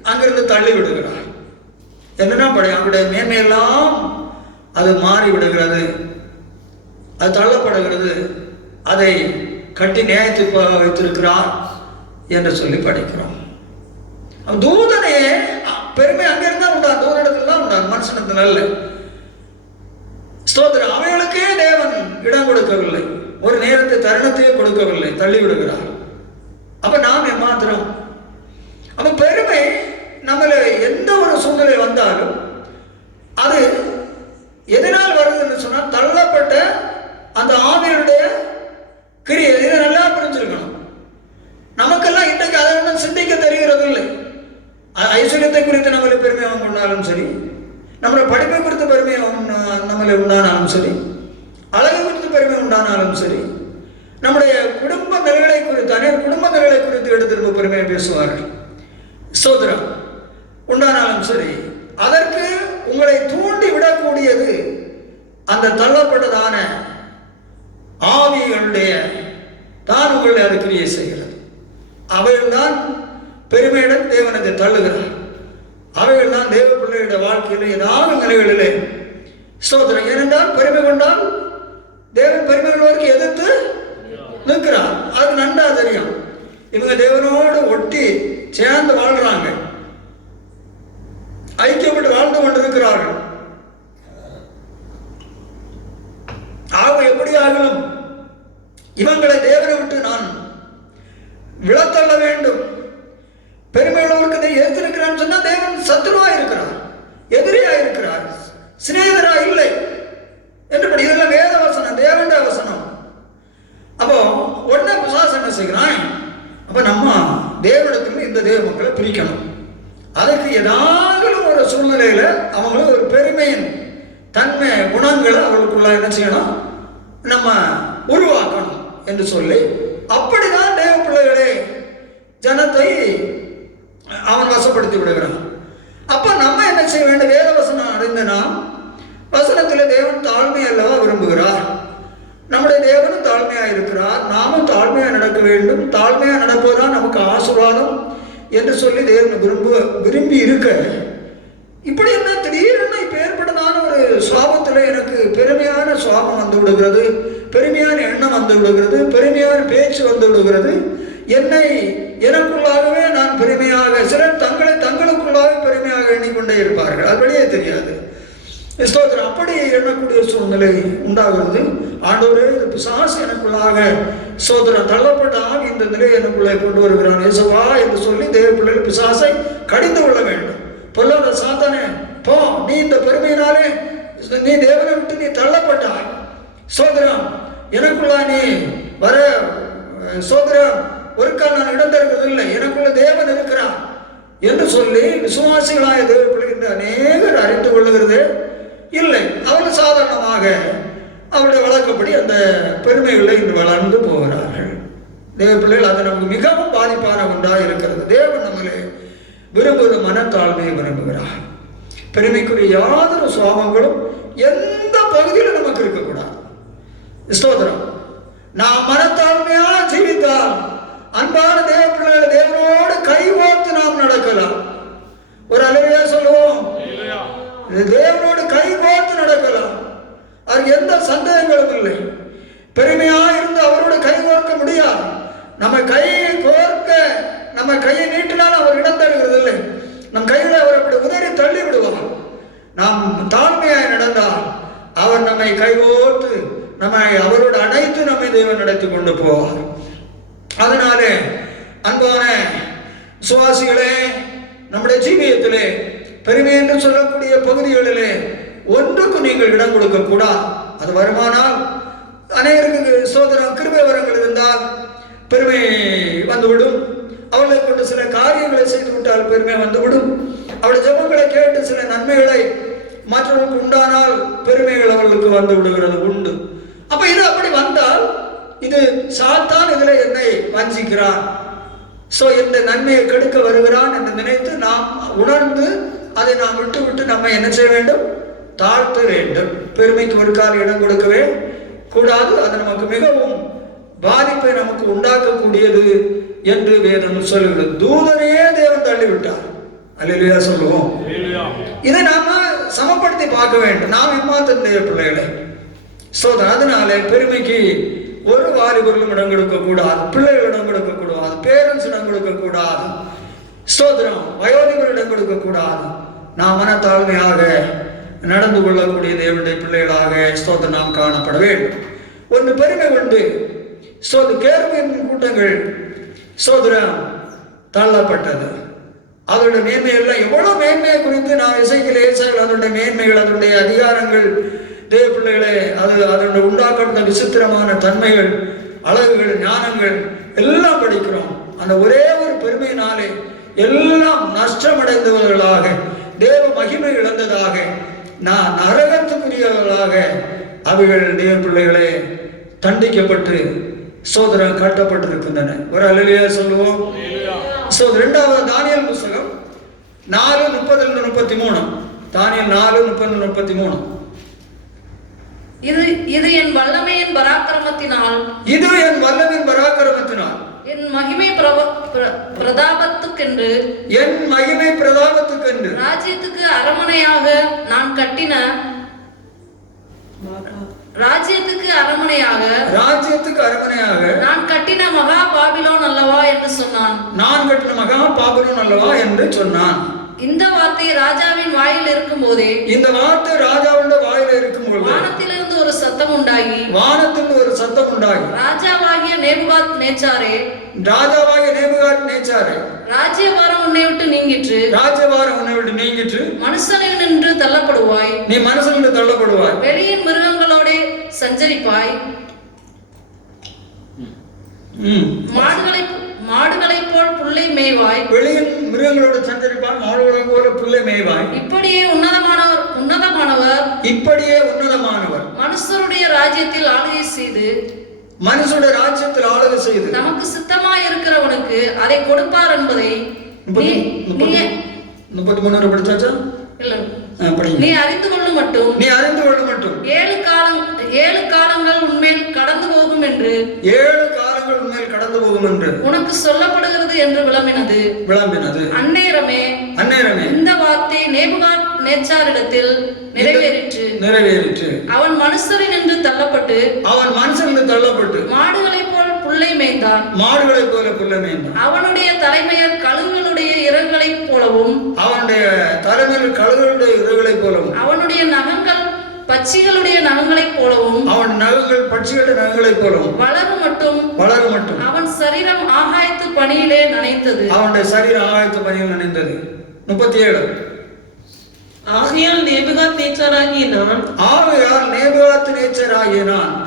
அங்கிருந்து தள்ளி விடுகிறார். என்னன்னா அவருடைய மேன்மையெல்லாம் அது மாறி விடுகிறது, அது தள்ளப்படுகிறது. அதை கட்டி நியாயத்து வைத்திருக்கிறார் என்று சொல்லி படிக்கிறோம். தூதனே பெருமை அங்கிருந்தா உண்டா, தூதனிடத்தில் தான் உண்டா, மனுஷனத்தில் அல்ல. ஸ்தோத்திரம். அவைகளுக்கே தேவன் இடம் கொடுக்கவில்லை, ஒரு நேரத்தை தருணத்தையே கொடுக்கவில்லை, தள்ளிவிடுகிறார். அப்ப நாம் ஏமாத்திரம். அப்ப பெருமை நம்மள எந்த ஒரு சூழ்நிலை வந்தாலும் அது எதனால் வருதுன்னு சொன்னா தள்ளப்பட்ட அந்த ஆவியுடைய கிரியை. இதை நல்லா புரிஞ்சிருக்கணும். நமக்கெல்லாம் இன்றைக்கு அதை ஒன்றும் சிந்திக்க தெரிகிறது இல்லை. ஐஸ்வர்யத்தை குறித்து நம்மளை பெருமை கொண்டாலும் சரி, நம்மளோட படிப்பை குறித்து பெருமை நம்மளை உண்டானாலும் சரி, அழகு குறித்து பெருமை உண்டானாலும் சரி, நம்முடைய குடும்ப நிலைகளை குறித்து அநேக குடும்ப நிலைகளை குறித்து எடுத்திருந்த பெருமையை பேசுவார்கள். ஸ்தோத்திரம் உண்டானாலும் சரி, அதற்கு உங்களை தூண்டி விடக்கூடியது அந்த தள்ளப்பட்டதான ஆவிகளுடைய தான் உங்களை அது கிரியை செய்கிறது. அவைகள் தான் பெருமையுடன் தேவனத்தை தள்ளுகிறார். அவைகள் தான் தேவ பிள்ளையுடைய வாழ்க்கையில் ஏதாவது நிலைகளிலே ஸ்தோத்திரம். ஏனென்றால் பெருமை கொண்டால் தேவன் பெருமை கொள்வதற்கு எதிர்த்து நிற்கிறார். அது நன்றா தெரியும். இவங்க தேவனோடு ஒட்டி சேர்ந்து வாழ்றாங்க. ஐக்கியப்பட்டு வாழ்ந்து கொண்டிருக்கிறார்கள். ஆக எப்படி ஆகலும் இவங்களை தேவனை விட்டு நான் விளத்தள்ள வேண்டும். பெருமையுள்ளவருக்கு எதிர்த்திருக்கிறான்னு சொன்னா தேவன் சத்துருவா இருக்கிறார், எதிரியா இருக்கிறார், சிநேகிதரா இல்லை என்றுபடி. இதெல்லாம் வேத வசனம், தேவண்ட வசனம். அப்போ உடனே பிசாசு என்ன செய்கிறான்? அப்ப நம்ம தேவனிடத்தில் இந்த தேவ மக்களை பிரிக்கணும். அதுக்கு ஏதாவது ஒரு சூழ்நிலையில அவங்களுக்கு ஒரு பெருமையின் தன்மை குணங்களை அவளுக்குள்ள என்ன செய்யணும்? நம்ம உருவாக்கணும் என்று சொல்லி, அப்படிதான் தேவ பிள்ளைகளே ஜனத்தை அவன் வசப்படுத்தி விடுகிறான். அப்ப நம்ம என்ன செய்ய வேண்டும்? வேத வசனம் அறிந்தனா வசனத்தில் தேவன் தாழ்மை அல்லவா விரும்புகிறார். நம்முடைய தேவனும் தாழ்மையா இருக்கிறார், நாமும் தாழ்மையா நடக்க வேண்டும். தாழ்மையா நடப்பதுதான் நமக்கு ஆசீர்வாதம் என்று சொல்லி தேவன் விரும்பி இருக்க, இப்படி என்ன திடீரென இப்ப ஏற்பட்டதான ஒரு சுவாபத்தில் எனக்கு பெருமையான சுவாபம் வந்து விடுகிறது, பெருமையான எண்ணம் வந்து விடுகிறது, பெருமையான பேச்சு வந்து விடுகிறது. என்னை எனக்குள்ளாகவே நான் பெருமையாக, சிலர் தங்களை தங்களுக்குள்ளாக பெருமையாக எண்ணிக்கொண்டே இருப்பார்கள், அது வெளியே தெரியாது. ஸ்தோத்திரம். அப்படி எண்ணக்கூடிய சூழ்நிலை உண்டாகிறது. ஆண்டவரே, இது பிசாசு எனக்குள்ளாக ஸ்தோத்திரம் தள்ளப்பட்ட ஆவி இந்த நிலையை எனக்குள்ளே கொண்டு வருகிறான் இயேசுவா என்று சொல்லி தேவ பிள்ளைகள் பிசாசை கடிந்து கொள்ள வேண்டும். பொல்லாத சாத்தானே, போ, நீ இந்த பெருமையினாலே நீ தேவனை விட்டு நீ தள்ளப்பட்டாய். ஸ்தோத்திரம். எனக்குள்ளா நீ வர ஸ்தோத்திரம் ஒரு கால் நான் இடம் தருவதில்லை, எனக்குள்ள தேவன் இருக்கிறான் என்று சொல்லி விசுவாசிகளாய தேவ பிள்ளைகள் அநேகர் அறிந்து கொள்ளுகிறது இல்லை. அவர்கள் சாதாரணமாக அவருடைய வழக்கப்படி அந்த பெருமைகளை இன்று வளர்ந்து போகிறார்கள். தேவ பிள்ளைகள் அது நமக்கு மிகவும் பாதிப்பான ஒன்றாக இருக்கிறது. தேவன் நம்மளே விரும்புகிற மனத்தாழ்மையை விரும்புகிறார். பெருமைக்குரிய யாதொரு சுவாபங்களும் எந்த பகுதியில் நமக்கு இருக்கக்கூடாது. ஸ்தோத்திரம். நாம் மனத்தாழ்மையா ஜீவித்தால் அன்பான தேவ பிள்ளைகள் தேவனோடு கைகோர்த்து நாம் நடக்கலாம். ஒரு அளவையா சொல்லுவோம், தேவனோடு கைகோர்த்து நடக்கலாம். அதுக்கு எந்த சந்தேகங்களும் இல்லை. பெருமையா இருந்து அவரோடு கைகோர்க்க முடியாது. நம்ம கையை கோர்க்க, நம்ம கையை நீட்டினால் அவர் இடம் தருகிறது இல்லை. நம் கைகளை அவர் அப்படி உதறி தள்ளி விடுவார். நாம் தாழ்மையாய் நடந்தால் அவர் நம்மை கைகோர்த்து நம்மை அவரோடு அணைத்து நம்மை தேவன் நடத்தி கொண்டு போவார். அதனாலே அன்பான சுவாசிகளே, நம்முடைய ஜீவியத்திலே பெருமை என்று சொல்லக்கூடிய பகுதிகளிலே ஒன்றுக்கு நீங்கள் இடம் கொடுக்க கூடாது. அது வருமானால் அநேகருக்கு சோதரம் கிருபை வரங்கள் இருந்தால் பெருமை வந்துவிடும். அவர்களை கொண்டு சில காரியங்களை செய்து விட்டால் பெருமை வந்துவிடும். அவருடைய ஜெபங்களை கேட்டு சில நன்மைகளை மற்றவர்களுக்கு உண்டானால் பெருமைகள் அவர்களுக்கு வந்து விடுகிறது உண்டு. அப்ப இது அப்படி வந்தால் இது சாத்தான் இதில் என்னை வஞ்சிக்கிறான், சோ இந்த நன்மையை கெடுக்க வருகிறான் என்று நினைத்து நாம் உணர்ந்து அதை நாம் விட்டு நம்ம என்ன செய்ய வேண்டும்? தாழ்த்த வேண்டும். பெருமைக்கு ஒரு கால இடம் கொடுக்கவே கூடாது. அது நமக்கு மிகவும் பாதிப்பை நமக்கு உண்டாக்கக்கூடியது என்று வேதம் சொல்லுகிறது. தூதனையே தேவன் தள்ளிவிட்டார். அல்லேலூயா சொல்லுவோம். இதை நாம சமப்படுத்தி பார்க்க வேண்டும். நாம் எம்மாத்திரம் தேவ பிள்ளைகளை. அதனால பெருமைக்கு ஒரு வாலிபர்களும் இடம் கொடுக்க கூடாது, பிள்ளைகள் இடம் கொடுக்க கூடாது, பேரண்ட்ஸ் இடம் கொடுக்க கூடாது, ஸ்தோத்திரம் வயோதிபர் இடம் கொடுக்க கூடாது. நாம் மனத்தாழ்மையாக நடந்து கொள்ளக்கூடிய தேவனுடைய பிள்ளைகளாக ஸ்தோத்திரம் நாம் காணப்பட வேண்டும். ஒன்று பெருமை உண்டு. கேருபீன் கூட்டங்கள் ஸ்தோத்திரம் தள்ளப்பட்டது. அதனுடைய மேன்மையெல்லாம் எவ்வளவு மேன்மையை குறித்து நாம் இசைகள் அதனுடைய மேன்மைகள், அதனுடைய அதிகாரங்கள், தேவ பிள்ளைகளே, அதனுடைய உண்டாக்கப்பட்ட விசித்திரமான தன்மைகள், அழகுகள், ஞானங்கள் எல்லாம் படிக்கிறோம். அந்த ஒரே ஒரு பெருமையினாலே எல்லாம் நஷ்டமடைந்தவர்களாக, தேவ மகிமை இழந்ததாக, நான் நரகத்துக்குரியவர்களாக அவைகள் தேவ பிள்ளைகளே தண்டிக்கப்பட்டு சோதரம் காட்டப்பட்டிருக்கின்றன. ஒரு அல்லேலூயா சொல்லுவோம். இரண்டாவது தானியேல் புத்தகம் 4:30-33. தானியேல் 4:30-33. இது என் வல்லமையின் பராக்கிரமத்தினால், இது என் வல்லமையின் பராக்கிரமத்தினால், என் மகிமை பிரதாபத்துக்கென்று, என் மகிமை பிரதாபத்துக்கென்று, ராஜ்யத்துக்கு அரமனையாக நான் கட்டின, ராஜ்யத்துக்கு அரமனையாக நான் கட்டின மகா பாபிலோன் அல்லவா என்று சொன்னான். நான் கட்டின மகா பாபிலோன் அல்லவா என்று சொன்னான். இந்த வார்த்தை ராஜாவின் வாயில் இருக்கும் போதே இந்த வார்த்தை ராஜாவுடைய வாயில இருக்கும் பொழுது வானத்திலிருந்து ஒரு சத்தம் உண்டாகி ராஜாவாகிய நேபுகாத் நேச்சாரே ராஜ்யபாரம் உன்னை விட்டு நீங்கிற்று மனுஷனில் நின்று தள்ளப்படுவாய் நீ மனுஷனில் தள்ளப்படுவாய் வெளியின் மிருகங்களோட சஞ்சரிப்பாய் மாடுகளை போல் புல்லை மேய்வாய் வெளியின் மிருகங்களோடு சஞ்சரிப்பாய் மாடுகளை போல புல்லை மேய்வாய் இப்படியே உன்னதமானவர் மனுஷருடைய ராஜ்யத்தில் ஆளுகை செய்து நமக்கு சித்தமாய் இருக்கிறவனுக்கு அதை கொடுப்பார் என்பதை 33 படிச்சாச்சா? நீ அறிந்து கொள்ளும் மட்டும் 7 காலங்கள் உன்மேல் கடந்து போகும் என்று உனக்கு சொல்லப்படுகிறது என்று விளம்பினது. அந்நேரமே இந்த வார்த்தை நேபுகாத் நேச்சாரிடத்தில் நிறைவேறிற்று. அவன் மனுஷரில் நின்று தள்ளப்பட்டு மாடுகளைப் போல புல்லை மேய்ந்தான். அவனுடைய தலைமையர் கழுகுகளுடைய இறகுகளைப் போலவும் அவனுடைய நகங்கள் பட்சிகளுடைய நகங்களைப் போலவும் வளரும் மட்டும் அவன் சரீரம் ஆகாயத்து பனியிலே நனைந்தது. 37 ஆகையால் நேபுகாத் நேச்சாராகிய நான்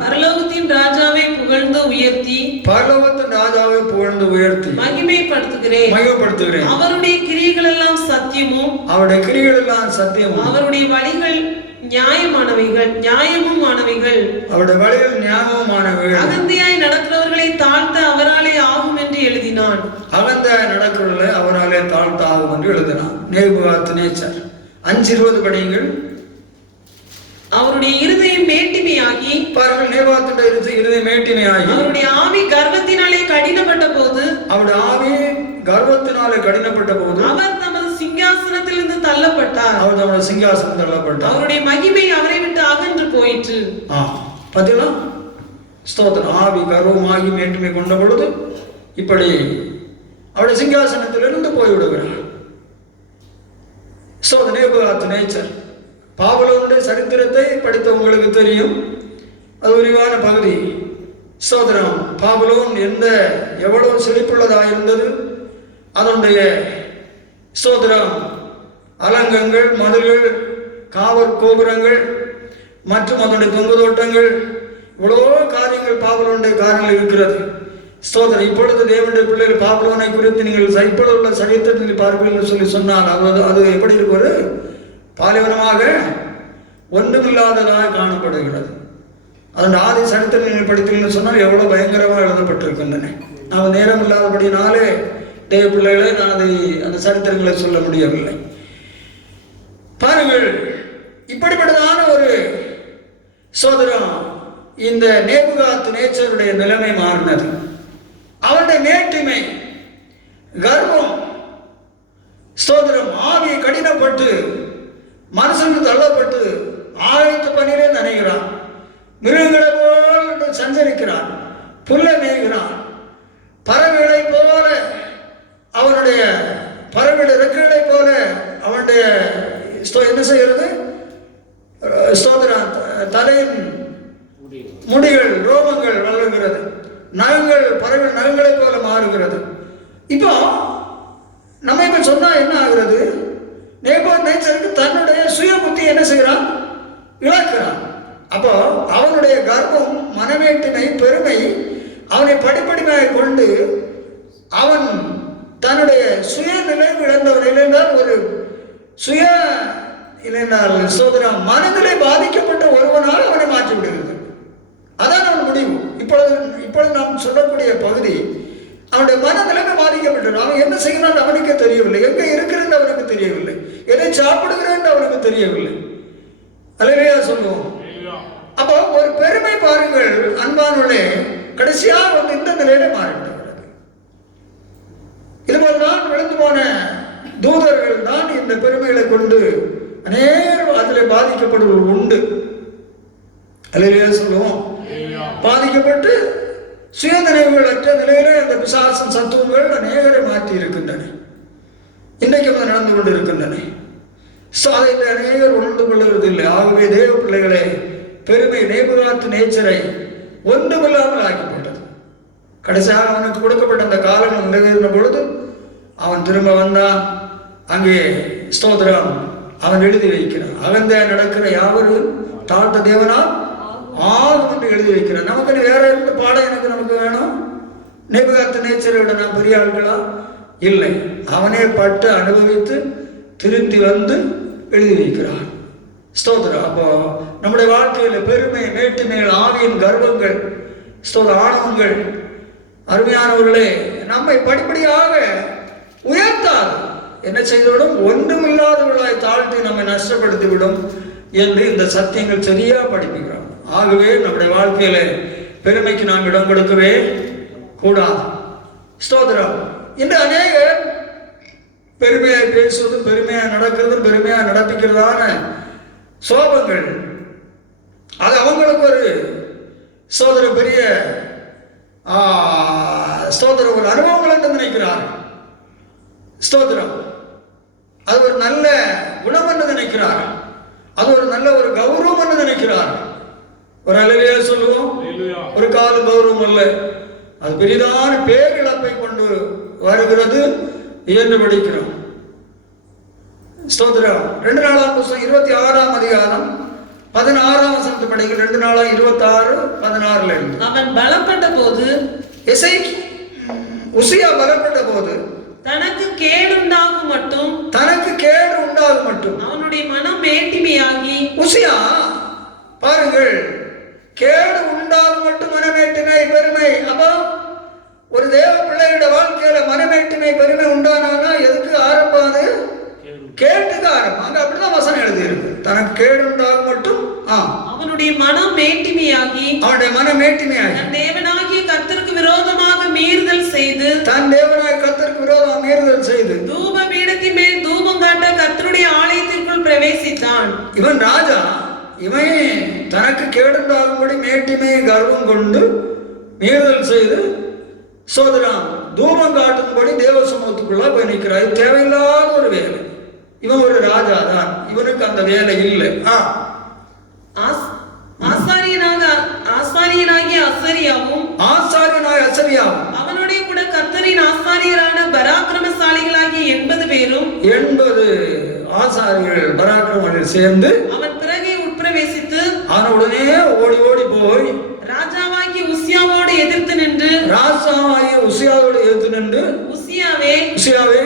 பரலோகத்தின் ராஜாவை புகழ்ந்து உயர்த்தி மகிமைப்படுத்துகிறேன். அவருடைய கிரியைகள் எல்லாம் சத்தியமும் அவருடைய வழிகள் நியாயமுமானவைகள் அகந்தையாய் நடக்கிறவர்களை தாழ்த்த அவராலே ஆகும் என்று எழுதினான். நேபுகாத்நேச்சார் 5:20 படியுங்கள். அவருடைய இருதயம் மேட்டிமையாகி அவருடைய ஆவி கர்வத்தினாலே கடினப்பட்ட போது அவர் தமது சிங்காசனத்திலிருந்து தள்ளப்பட்டார். அவருடைய மகிமை அவரை விட்டு அகன்று போயிற்று. பாத்தீங்களா? ஸ்தோத்திரம். ஆவி கர்வமாகி மேட்டுமை கொண்ட பொழுது இப்படி அவருடைய சிங்காசனத்திலிருந்து போய்விடுகிறார். நேபுகாத்நேச்சார் பாபிலோனுடைய சரித்திரத்தை படித்தவங்களுக்கு தெரியும். அது விரிவான பகுதி. சோதரம் பாபிலோன் எவ்வளவு செழிப்புள்ளதாக இருந்தது. அதனுடைய சோதரம் அலங்கங்கள், மதில்கள், காவல் கோபுரங்கள் மற்றும் அதனுடைய தொங்கு தோட்டங்கள், இவ்வளவோ காரியங்கள் பாபிலோனுடைய காரியங்கள் இருக்கிறது. ஸ்தோத்திரம். இப்பொழுது தேவனுடைய பிள்ளைகள் பாபிலோனை குறித்து நீங்கள் இப்பொழுது உள்ள சரித்திரத்தில் பார்ப்பீர்கள் சொல்லி சொன்னால் அது எப்படி இருப்பது? பாலைவனமாக ஒன்றுமில்லாததாக காணப்படுகிறது. அதன் ஆதி சரித்திரம் நீங்கள் படித்தீங்கன்னு சொன்னால் எவ்வளவு பயங்கரமாக எழுதப்பட்டிருக்கின்றன. நாம் நேரம் இல்லாதபடினாலே தேவ பிள்ளைகளை நான் அந்த சரித்திரங்களை சொல்ல முடியவில்லை. பாருங்கள், இப்படிப்பட்டதான ஒரு சோதரம் இந்த நேபுகாத்நேச்சாருடைய நிலைமை மாறினது. அவருடைய மேட்டிமை, கர்வம், ஸ்தோத்திரம், ஆவி கடினப்பட்டு மனசுக்கு தள்ளப்பட்டு ஆயத்து பணியிலே நனைகிறான். மிருகங்களை போல சஞ்சரிக்கிறான், புல்லை மேய்கிறான். பறவைகளை போல அவனுடைய பறவையுடைய ரெக்கைகளை போல அவனுடைய என்ன செய்கிறது? ஸ்தோத்திரம், தலையின் முடிகள், ரோமங்கள் வளர்கிறது, நகங்கள் பறவை நகங்களை போல மாறுகிறது. இப்போ நம்ம இப்ப சொன்னா என்ன ஆகிறது? நேபுகாத்நேச்சாருக்கு தன்னுடைய சுய புத்தி என்ன செய்யறான்? இழக்கிறான். அப்போ அவனுடைய கர்வம், மனவேட்டிமை, பெருமை அவனை படிப்படியாக கொண்டு அவன் தன்னுடைய சுய நிலைவு இழந்தவன் இல்லைன்றால் ஒரு சுய இல்லைன்றால் சோதரம் மனநிலை பாதிக்கப்பட்ட ஒருவனால் அவனை மாற்றி விடுகிறது. அதான் அவன் முடிவு. இப்பொழுது நாம் சொல்லக்கூடிய பகுதி அவனுடைய மனநிலைமை பாதிக்கப்பட்டது. அவன் என்ன செய்கிறான் அவனுக்கு தெரியவில்லை, எங்க இருக்கிறன்னு அவனுக்கு தெரியவில்லை, எதை சாப்பிடுகிறான் அவனுக்கு தெரியவில்லை. அல்லேலூயா சொல்லுவோம். அப்போ ஒரு பெருமை பாருங்கள் அன்பானோட கடைசியாக இந்த நிலையில மாறிவிடுகிறது. இதுபோல்தான் விழுந்து போன தூதர்கள் தான் இந்த பெருமைகளை கொண்டு அநேகம் அதில் பாதிக்கப்படுவது உண்டு. அல்லேலூயா சொல்லுவோம். பாதிக்கப்பட்டு சுயநினைவுகள் அற்ற நிலையில அந்த பிசாசன் சத்துவங்கள் அநேகரை மாற்றி இருக்கின்றன. இன்றைக்கும் அது நடந்து கொண்டு இருக்கின்றன. சாலையில் அநேகர் உணர்ந்து கொள்ளுகிறது இல்லை. ஆகவே தேவ பிள்ளைகளே, பெருமை நேபுகாத்து நேச்சரை ஒன்றுமில்லாமல் ஆக்கிவிட்டது. கடைசியாக அவனுக்கு கொடுக்கப்பட்ட அந்த காலங்கள் நிறைவேறின பொழுது அவன் திரும்ப வந்தான். அங்கே ஸ்தோத்திரம் அவன் எழுதி வைக்கிறான். அகந்த நடக்கிற யாவரும் தாழ்த்த தேவனால் ஆகும் என்று எழுதி வைக்கிறான். நமக்கு வேற எந்த பாடம் நமக்கு வேணும்? நேபுகாத்து நேச்சரை விட நாம் பெரிய ஆட்களா? இல்லை. அவனே பட்டு அனுபவித்து திரும்பி வந்து எழுதி வைக்கிறான். ஸ்தோத்திரம். அப்போ நம்முடைய வாழ்க்கையில பெருமை, மேட்டுமைகள், ஆவியின் கர்வங்கள், ஆணவங்கள், அருமையானவர்களே, நம்மை படிப்படியாக உயர்த்தாது. என்ன செய்துவிடும்? ஒன்றுமில்லாதவர்களாய் தாழ்த்தி நம்மை நஷ்டப்படுத்திவிடும் என்று இந்த சத்தியங்கள் சரியா படிப்புகிறோம். ஆகவே நம்முடைய வாழ்க்கையில பெருமைக்கு நாம் இடம் கொடுக்கவே கூடாது. ஸ்தோத்திரம். இன்று அநேகர் பெருமையாய் பேசுவது, பெருமையாக நடக்கிறது, பெருமையாக நடப்பிக்கிறதான சோபங்கள், அது அவங்களுக்கு ஒரு ஸ்தோத்திரம் பெரிய ஸ்தோத்திரம் ஒரு அனுபவங்கள் என்று நினைக்கிறார். ஸ்தோத்திரம். அது ஒரு நல்ல குணம் என்று நினைக்கிறார். அது ஒரு நல்ல ஒரு கௌரவம் என்று நினைக்கிறார். ஒரு அல்லையா சொல்லுவோம். ஒரு கால கௌரவம் அல்ல, அது பெரிதான பேரிழப்பை கொண்டு வருகிறது என்று படிக்கிறோம். ஸ்தோத்திரம். 2 நாளாம் புத்தகம் 26ஆம் அதிகாரம் 16ஆம் வசனத்தை படிக்க. 2 நாளாம் 26:16 அவன் பலப்பட்ட போது, உசியா பலப்பட்ட போது தனக்கு கேடு உண்டாகும் மட்டும் அவனுடைய மனம் மேட்டிமையாகி. உசியா பாருங்கள், கேடு உண்டாகும் மட்டும் மனமேட்டுமை, பெருமை. அப்போ ஒரு தேவ பிள்ளையோட வாழ்க்கையில மனமேட்டுமை, பெருமை உண்டானா எதுக்கு ஆரம்பம்? அது கேட்டுக்கு ஆரம்பம். அங்க அப்படிதான் வசனம் எழுதி இருக்கு. தனக்கு கேடு உண்டாகும் மட்டும் அவனுடைய மனம் மேட்டிமையாகி, அவனுடைய மனம் மேட்டிமையாகி தன் தேவனாகிய கர்த்தருக்கு விரோதமாக மீறுதல் செய்து, தூப பீடத்தின் மேல் தூபம் காட்ட கர்த்தருடைய ஆலயத்திற்குள் பிரவேசித்தான். இவன் ராஜா. இவன் தனக்கு கேடுண்டாகும்படி மேட்டிமை கர்வம் கொண்டு மீறுதல் செய்து சோதரான் தூபம் காட்டும்படி தேவ சமூகத்துக்குள்ள போய் நிற்கிறார். தேவையில்லாத ஒரு வேலை. இவன் ஒரு ராஜா தான், இவனுக்கு அந்த வேலை இல்லை. ஆசாரியனாகிய அசரியாவும் அவனுடைய கூட கர்த்தரின் ஆசாரியரான பராக்கிரமசாலிகளாகிய 80 பேரும் 80 ஆசாரியர்கள் பராக்கிரமர்கள் சேர்ந்து அவன் பிறகே உட்பிரவேசித்து அவனுடனே ஓடி ஓடி போய் ராஜாவாகிய உசியாவோடு எதிர்த்து நின்று உசியாவே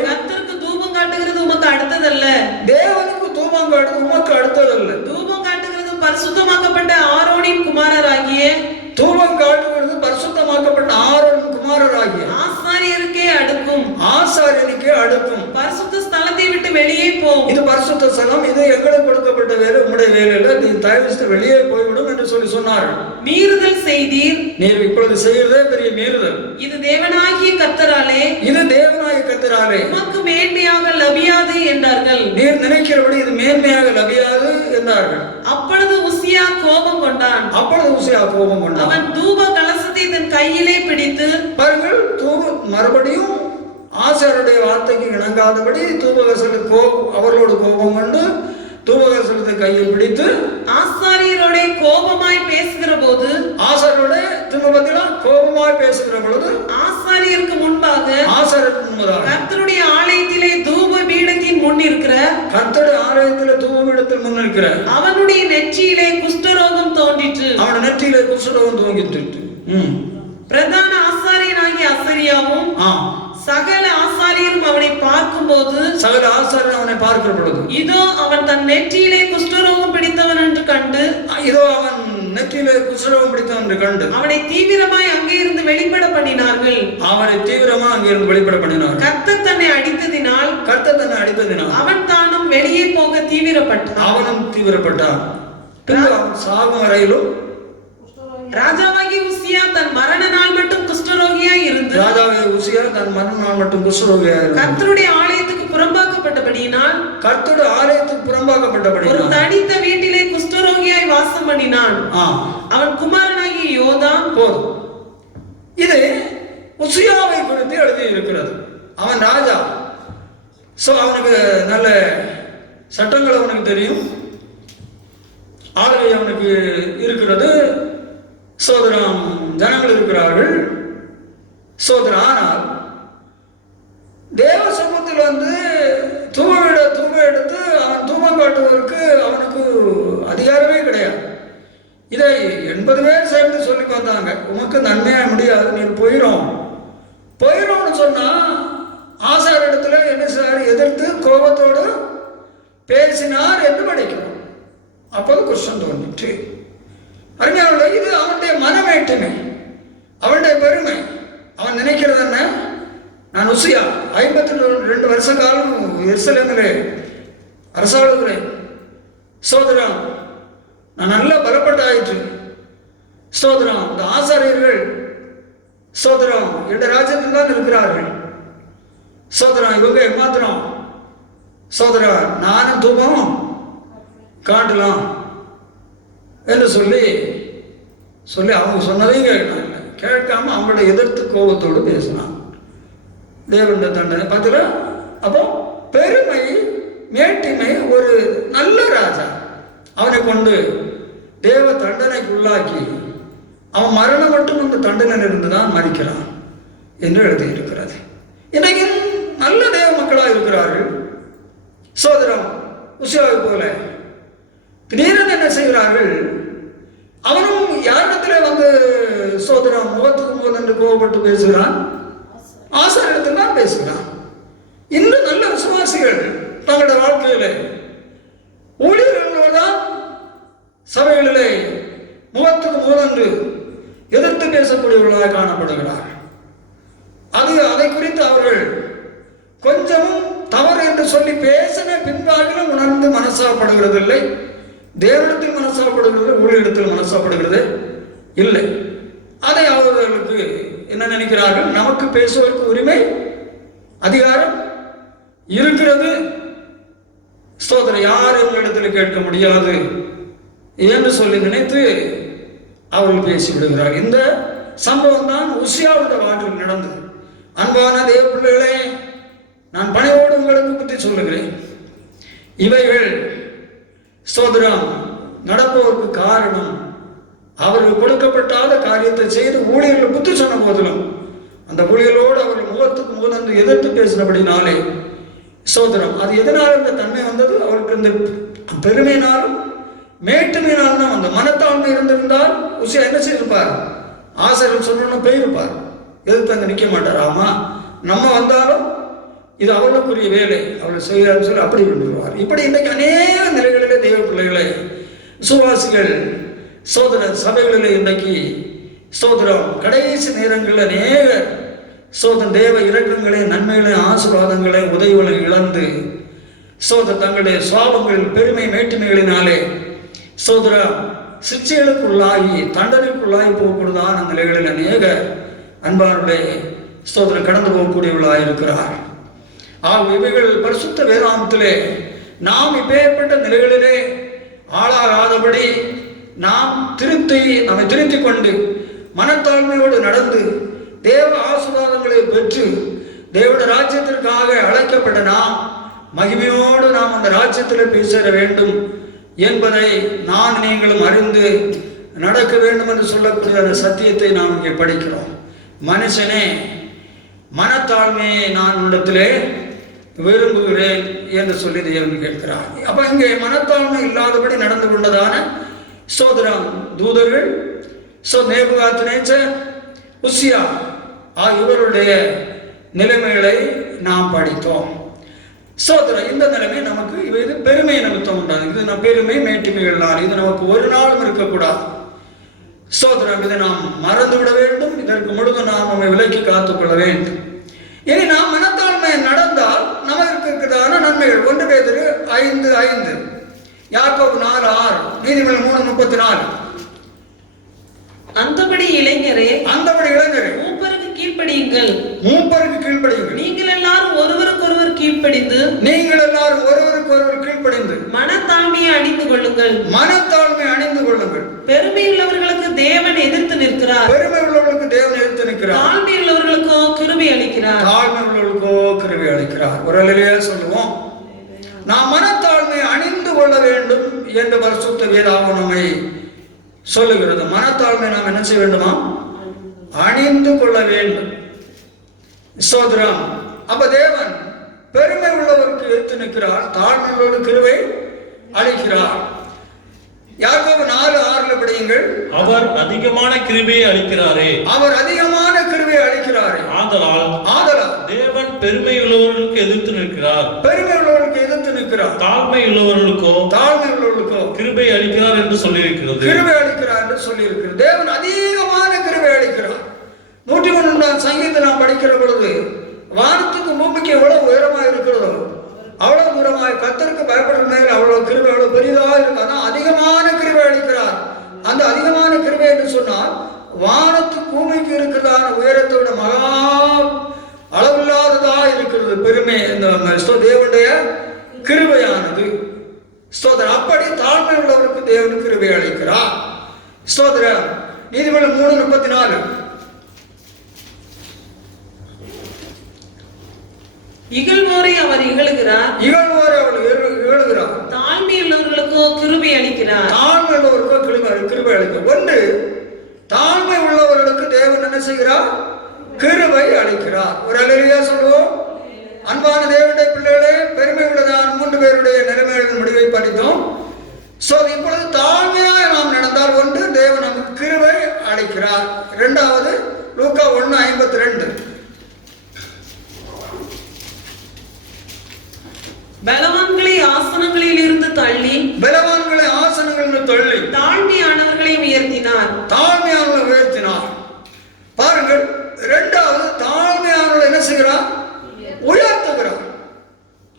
கர்த்தருக்கு தூபம் காட்டுகிறது உமக்கு அடுத்ததல்ல. தேவனுக்கு தூபம் காட்டுறது உமக்கு அடுத்ததல்ல. தூபம் காட்டுகிறது பரிசுத்தமாக்கப்பட்ட ஆரோனின் குமாரராகிய ஆசாரியருக்கே அடுக்கும். பரிசுத்த ஸ்தலத்தை விட்டு வெளியே போ. இது பரிசுத்த ஸ்தலம், இது எங்களுக்கு கொடுக்கப்பட்ட வேலை, உம்முடைய வேலையில நீ தயவு வெளியே போய்விடும் என்று சொல்லி சொன்னார். மீறுதல் செய்தீர், நீர் இப்பொழுது செய்கிறதே பெரிய மீறுதல். இது தேவனாகிய கர்த்தராலே உமக்கு மேன்மையாக லபியாது என்றார்கள். நீர் நினைக்கிறபடி இது மேன்மையாக லபியாது என்றார்கள். அப்பொழுது உசியா கோபம் கொண்டான். அவன் தூப கலசத்தை தன் கையிலே பிடித்து, பாருங்கள், மறுபடியும் ஆசாரியருடைய வார்த்தைக்கு இணங்காதபடி தூபகலசத்துக்கு அவர்களோடு கோபம் கொண்டு தூபகலசத்தை கையில் பிடித்து ஆசாரியரோட கோபமாய் பேசுகிற போது, ஆசாரியருக்கு முன்பாக கர்த்தருடைய ஆலயத்திலே தூப பீடத்தின் முன் இருக்கிற அவனுடைய நெற்றியிலே குஷ்டரோகம் தோன்றிற்று. பிரதான ஆசாரியனாகிய அசரியாவும் சகல ஆசாரியரும் அவனை பார்க்கும்போது, இதோ அவன் தன் நெற்றியிலே குஷ்டரோகம் பிடித்தவன் என்று கண்டு, அவனை தீவிரமாய் அங்கே இருந்து வெளிப்பட பண்ணினார்கள். கர்த்தர் தன்னை அடித்ததினால் அவன் தானும் வெளியே போக தீவிரப்பட்டான். சாகும் வரையிலும் ராஜாவாகிய உசியா தன் மரண நாள் மட்டும் குஷ்டரோகியாய் இருந்து கர்த்தருடைய ஆலயத்துக்கு புறம்பாக்கப்பட்டபடியினால் ஒரு தனித்த வீட்டிலே குஷ்டரோகியாய் வாசம் பண்ணினான். அவன் குமாரனாகிய யோதாம். இது உசியாவை குறித்து எழுதி இருக்கிறது. அவன் ராஜா. ஸோ அவனுக்கு நல்ல சட்டங்கள் அவனுக்கு தெரியும், ஆளுகை அவனுக்கு இருக்கிறது, சோதரம் ஜனங்கள் இருக்கிறார்கள். சோதரம் ஆனால் தேவ சமூகத்தில் தூபம் எடுத்து அவன் தூபம் காட்டுவதற்கு அவனுக்கு அதிகாரமே கிடையாது. இதை 80 பேர் சேர்ந்து சொல்லி பார்த்தாங்க, உனக்கு நன்மையா முடியாது, நீ போயிடும்னு சொன்னா ஆசார இடத்துல என்ன சார் எதிர்த்து கோபத்தோடு பேசினார் என்று படிக்கிறோம். அப்போது குற்றம் தோன்றிற்று. அருமையானவர்களே, இது அவனுடைய மனமேட்டுமை, அவனுடைய பெருமை. அவன் நினைக்கிறது என்ன, நான் உசியா 52 வருஷ காலம் எருசலேமிலே அரசாளுகிறேன், சோதரம் நான் நல்லா பலப்பட்டாயிற்று, சோதரம் இந்த ஆசாரியர்கள் சோதரம் என்ற ராஜ்யத்தில் தான் இருக்கிறார்கள், சோதரம் இவங்க மாத்திரம் சோதரம் நானும் தூபம் காட்டலாம் என்று சொல்லி அவங்க சொன்னதையும் கேட்காம அவங்களோட எதிர்த்து கோபத்தோடு பேசினான். தேவனுடைய தண்டனை பார்த்தீங்களா? அப்போ பெருமை, மேட்டிமை, ஒரு நல்ல ராஜா அவனை கொண்டு தேவ தண்டனைக்குள்ளாக்கி அவன் மரணம் மட்டும் அந்த தண்டனையில் இருந்து தான் மறிக்கிறான் என்று எழுதியிருக்கிறது. இன்றைக்கு நல்ல தேவ மக்களாக இருக்கிறார்கள். சோதரம் உசியாவை போல திடீரென என்ன செய்கிறார்கள், அவனும் யாரிடத்தில் சோதரம் முகத்துக்கு முகம் என்று கோபப்பட்டு பேசுகிறான், ஆசாரியத்தில் தான் பேசுகிறான். இன்னும் நல்ல விசுவாசிகள் தங்களுடைய வாழ்க்கையிலே ஊழியர்களோடு தான் சபைகளிலே முகத்துக்கு முகன்று எதிர்த்து பேசக்கூடியவர்களாக காணப்படுகிறார்கள். அதை குறித்து அவர்கள் கொஞ்சமும் தவறு என்று சொல்லி பேசின பின்பாகிலும் உணர்ந்து மனசாப்படுகிறதில்லை. தேவனிடத்தில் மனசாப்படுகிறது, ஊழியத்தில் மனசாப்படுகிறது இல்லை. அதை அவர்களுக்கு என்ன நினைக்கிறார்கள், நமக்கு பேசுவதற்கு உரிமை அதிகாரம் இருக்கிறது, ஸ்தோத்திரம், யார் எங்களிடத்தில் கேட்க முடியாது என்று சொல்லி நினைத்து அவர்கள் பேசிவிடுகிறார்கள். இந்த சம்பவம் தான் உசியாவுடைய வாழ்வில் நடந்தது. அன்பான தேவ பிள்ளைகளே, நான் பணியோடு உங்களுக்கு பற்றி சொல்லுகிறேன். இவைகள் ஸ்தோத்திரம் நடப்பதற்கு காரணம், அவர்கள் கொடுக்கப்பட்டாத காரியத்தை செய்து ஊழியர்கள் புத்தி சொன்ன போதிலும் அந்த ஊழியர்களோடு அவர்கள் முகத்துக்கு முகந்து எதிர்த்து பேசினபடினாலே ஸ்தோத்திரம், அது எதனால் இந்த தன்மை வந்தது, அவருக்கு இந்த பெருமையினாலும் மேட்டுமையினாலும் தான் அந்த மனத்தாழ்மை இருந்திருந்தால் உசியா என்ன செய்திருப்பார், ஆசிரியர் சொன்னோன்னு போயிருப்பார், எதிர்த்து அங்கே நிற்க மாட்டார். ஆமா, நம்ம வந்தாலும் இது அவர்களுக்குரிய வேலை, அவர்கள் செய்கிறான்னு சொல்லி அப்படி விடுவார். இப்படி இன்றைக்கு அநேக நிலைகளிலே தெய்வ பிள்ளைகளை சுவாசிகள் சோதர சபைகளிலே இன்றைக்கு சோதரம் கடைசி நேரங்களில் அநேக சோதன் தேவ இரக்கங்களை, நன்மைகளை, ஆசீர்வாதங்களை, உதவிகளை இழந்து சோதர் தங்களுடைய சுவாபங்கள், பெருமை, மேட்டுமைகளினாலே சோதர சிக்ஷைகளுக்குள்ளாகி தண்டனைக்குள்ளாகி போகக்கூடியதான நிலைகளில் அநேக அன்பாருடைய சோதனை கடந்து போகக்கூடியவர்களாக இருக்கிறார். இவைகள் பரிசுத்த வேதாந்தத்திலே நாம் இப்பேற்பட்ட நிலைகளிலே ஆளாகாதபடி நாம் நம்மை திருத்திக் கொண்டு மனத்தாழ்மையோடு நடந்து தேவ ஆசீர்வாதங்களை பெற்று தேவனுடைய ராஜ்யத்திற்காக அழைக்கப்பட்ட நாம் மகிமையோடு நாம் அந்த ராஜ்யத்தில் போய் சேர வேண்டும் என்பதை நீங்களும் அறிந்து நடக்க வேண்டும் என்று சொல்லக்கூடிய அந்த சத்தியத்தை நாம் இங்கே படிக்கிறோம். மனுஷனே, மனத்தாழ்மையை நான் இடத்திலே விரும்புகிறேன் என்று சொல்லி தேவன் கேட்கிறார். அப்ப இங்கே மனத்தாழ்மை இல்லாதபடி நடந்து கொண்டதான சோதரம் தூதர்கள், நேபுகாத்நேச்சர், உசியா இவருடைய நிலைமைகளை நாம் படித்தோம். சோதரம் இந்த நிலைமை நமக்கு இது பெருமை நிமித்தம் உண்டாது. இது நாம் பெருமை மேட்டுமைகளால் இது நமக்கு ஒரு நாளும் இருக்கக்கூடாது. சோதரம் இதை நாம் மறந்துவிட வேண்டும். இதற்கு முழுவதும் நாம் நம்மை விலக்கி காத்துக்கொள்ள வேண்டும். இனி நாம் மனத்தாழ்மை நடந்தால் நமக்கு இருக்கிறதான நன்மைகள் 1 பேதுரு 5:5, யாக்கோபு 4:6, நீதிமொழிகள் 3:34. அந்தபடி இளைஞரே மூப்பருக்கு கீழ்ப்படியுங்கள், நீங்கள் எல்லாரும் ஒருவருக்கொருவர் கீழ்ப்படிந்து மனத்தாழ்மையை அணிந்து கொள்ளுங்கள். பெருமையுள்ளவர்களுக்கு தேவன் எதிர்த்து நிற்கிறார், தாழ்மையுள்ளவர்களுக்கோ கிருபை அளிக்கிறார். ஒரு அல்லேலூயா சொல்லுவோம். நாம் மனத்தாழ்மை அணிந்து கொள்ள வேண்டும் என்று பரிசுத்த வேதாகமம் நம்மை சொல்லுகிறது. மனத்தாழ்மை நாம் என்ன செய்ய வேண்டுமா? அணிந்து கொள்ள வேண்டும். சோதரம். அப்ப தேவன் பெருமை உள்ளவருக்கு எதிர்த்து நிற்கிறார், தாழ்மை உள்ளவருக்கு கிருபை அளிக்கிறார். யாக்கோபு 4:6 படியுங்கள். அவர் அதிகமான கிருபையை அளிக்கிறாரே. அவர் அதிகமான கிருபையை அளிக்கிறாரே. ஆதலால் தேவன் பெருமை உள்ளவர்களுக்கு எதிர்த்து நிற்கிறார். பெருமை உள்ளவர்களுக்கு எதிர்த்து நிற்கிறார். தாழ்மை உள்ளவர்களுக்கோ கிருபை அளிக்கிறார் என்று சொல்லியிருக்கிறது. கிருபை அளிக்கிறார் என்று சொல்லியிருக்கிறது. தேவன் அதிகமான கிருபை அளிக்கிறார். 103 சங்கீதத்தை நாம் படிக்கிற பொழுது வானத்துக்கு பூமிக்கு எவ்வளவு உயரமாக இருக்கிறதோ அவ்வளவு தூரமாக கர்த்தருக்கு பயப்படுற மேல் அவ்வளவு கிருபை எவ்வளவு பெரிதாக இருக்கு. அதான் அதிகமான கிருபை அளிக்கிறார். அந்த அதிகமான கிருபை என்று சொன்னால் வானத்து பூமிக்கு இருக்கிறதான உயரத்தோட மகா அளவில்லாததா இருக்கிறது பெருமை. இந்த தேவனுடைய கிருபையானது. ஸ்தோத்திரம். அப்படி தாழ்மை உள்ளவருக்கு தேவன் கிருபை அளிக்கிறார். ஸ்தோத்திரம். நீதிமன்றம் 3:34. இகழ்வோரை அவர் இகழுகிறார். தாழ்மை உள்ளவர்களுக்கோ கிருபை அளிக்கிறார். தாழ்மை உள்ளவர்களுக்கோ கிருபை அளிக்கிறார். ஒன்று, தாழ்மை உள்ளவர்களுக்கு தேவன் என்ன செய்கிறார்? கிருபை அளிக்கிறார். ஒரு அல்லேலூயா சொல்லுவோம். அன்பான தேவனுடைய பிள்ளைகளே, பெருமை உள்ளதான 3 பேருடைய நிலைமைகளின் முடிவை படித்தோம். இப்பொழுது தாழ்மையாக நாம் நடந்தால் ஒன்று, தேவன் நமக்கு கிருபை அளிக்கிறார். இரண்டாவது, லூக்கா 1:52. பலவான்களை ஆசனங்களில் இருந்து தள்ளி தாழ்மையானவர்களை உயர்த்தினார். பாருங்கள், இரண்டாவது தாழ்மையானவர்களை என்ன செய்கிறார்? உயர்த்துகிறார்.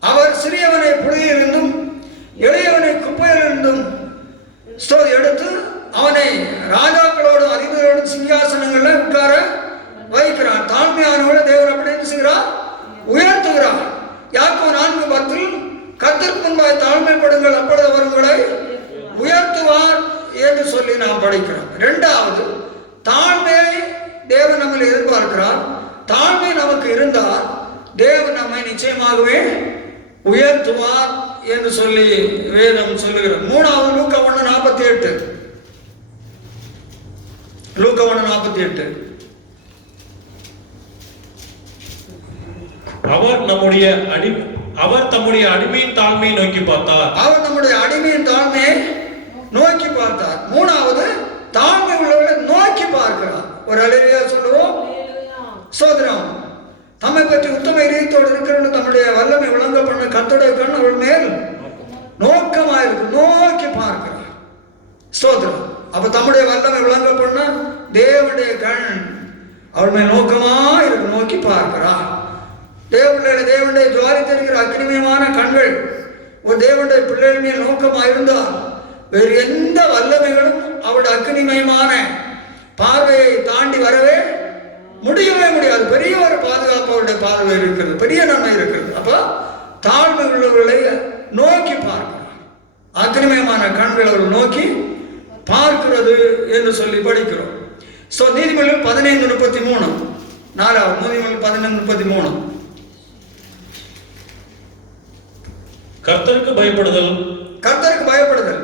அவர் சிறியவனை புழுதியிலிருந்தும் எளியவனை குப்பையிலிருந்தும் எடுத்து அவனை ராஜாக்களோடு அதிபரோடு சிங்காசனங்கள்ல உட்கார வைக்கிறார். தாழ்மையானவர்களை தேவன் அப்படி என்ன செய்கிறார்? உயர்த்துகிறார். யாக்கோபு 4:10 கர்த்தருக்கு முன்பாய் தாழ்மைப்படுங்கள், அப்பொழுது அவர் உங்களை உயர்த்துவார் என்று சொல்லி நாம் படிக்கிறோம். இரண்டாவது, தாழ்மையை தேவன் நம்மை எதிர்பார்க்கிறார். தாழ்மை நமக்கு இருந்தால் தேவன் நம்மை நிச்சயமாகவே உயர்த்துவார் என்று சொல்லி வேதம் சொல்லுகிறது. மூணாவது, லூக்கா 1:48. லூக்கா 1:48. அவர் தம்முடைய அடிமையின் தாழ்மையை நோக்கி பார்த்தார். மூணாவது, தாழ்மை உள்ளவர்களை நோக்கி பார்க்கிறார். ஒரு அல்லேலூயா சொல்லுவோம். சோதரம். தம்மை பற்றி உத்தம இதயத்தோடு இருக்கிறவங்க தம்முடைய வல்லமை விளங்க பண்ண கர்த்தருடைய கண் அவள் மேல் நோக்கமாயிருக்கு, நோக்கி பார்க்கிறார். ஸ்தோத்திரம். அப்ப தம்முடைய வல்லமை விளங்க பண்ண தேவனுடைய கண் அவள் மேல் நோக்கமா இருக்கு, நோக்கி பார்க்கிறார். தேவனுடைய ஜுவாரி தெரிகிற அக்னிமயமான கண்கள் ஒரு தேவனுடைய பிள்ளைகள் மேல் நோக்கமா இருந்தால் வேறு எந்த வல்லமைகளும் அவருடைய அக்னிமயமான பார்வையை தாண்டி வரவே முடியவே முடியாது. பெரிய ஒரு பாதுகாப்பு அவருடைய பார்வை இருக்கிறது, பெரிய நன்மை இருக்கிறது. அப்போ தாழ்மை உள்ளவர்களை நோக்கி பார்க்கிறார். அக்னிமயமான கண்கள் அவர்கள் நோக்கி பார்க்கிறது என்று சொல்லி படிக்கிறோம். நீதிமொழிகள் 15:33. 4வது நீதிமொழிகள் 15:33. கர்த்தருக்கு பயப்படுதல்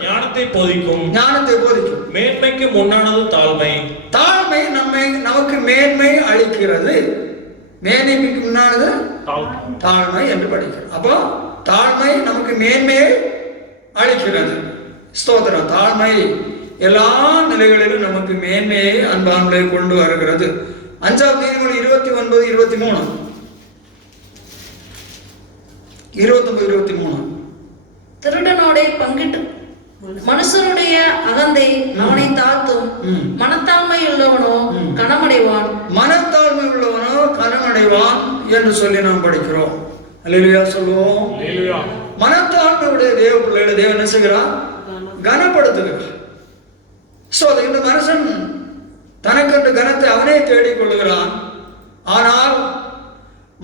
ஞானத்தை போதிக்கும். மேன்மைக்கு முன்னானது தாழ்மை. நமக்கு மேன்மை அளிக்கிறது. மேன்மைக்கு முன்னானது தாழ்மை என்று படிக்கிறோம். அப்போ தாழ்மை நமக்கு மேன்மையை அளிக்கிறது. ஸ்தோத்திரம். தாழ்மை எல்லா நிலைகளிலும் நமக்கு மேன்மையை அன்பான்களை கொண்டு வருகிறது. 5வது நீதிமொழி 29:23. 29:23. திருடனோட பங்கிட்டு மனுஷருடைய அகந்தை அவனை தாழ்த்தும், மனத்தாழ்மை உள்ளவனோ கனமடைவான் என்று சொல்லி நாம் படிக்கிறோம். அல்லேலூயா சொல்லுவோம். மனத்தாழ்மையுடைய தேவ பிள்ளைகளை தேவன் என்ன செய்கிறார்? கனப்படுத்துகிறார். இந்த மனுஷன் தனக்கென்று கனத்தை அவனே தேடிக் கொள்ளுகிறான். ஆனால்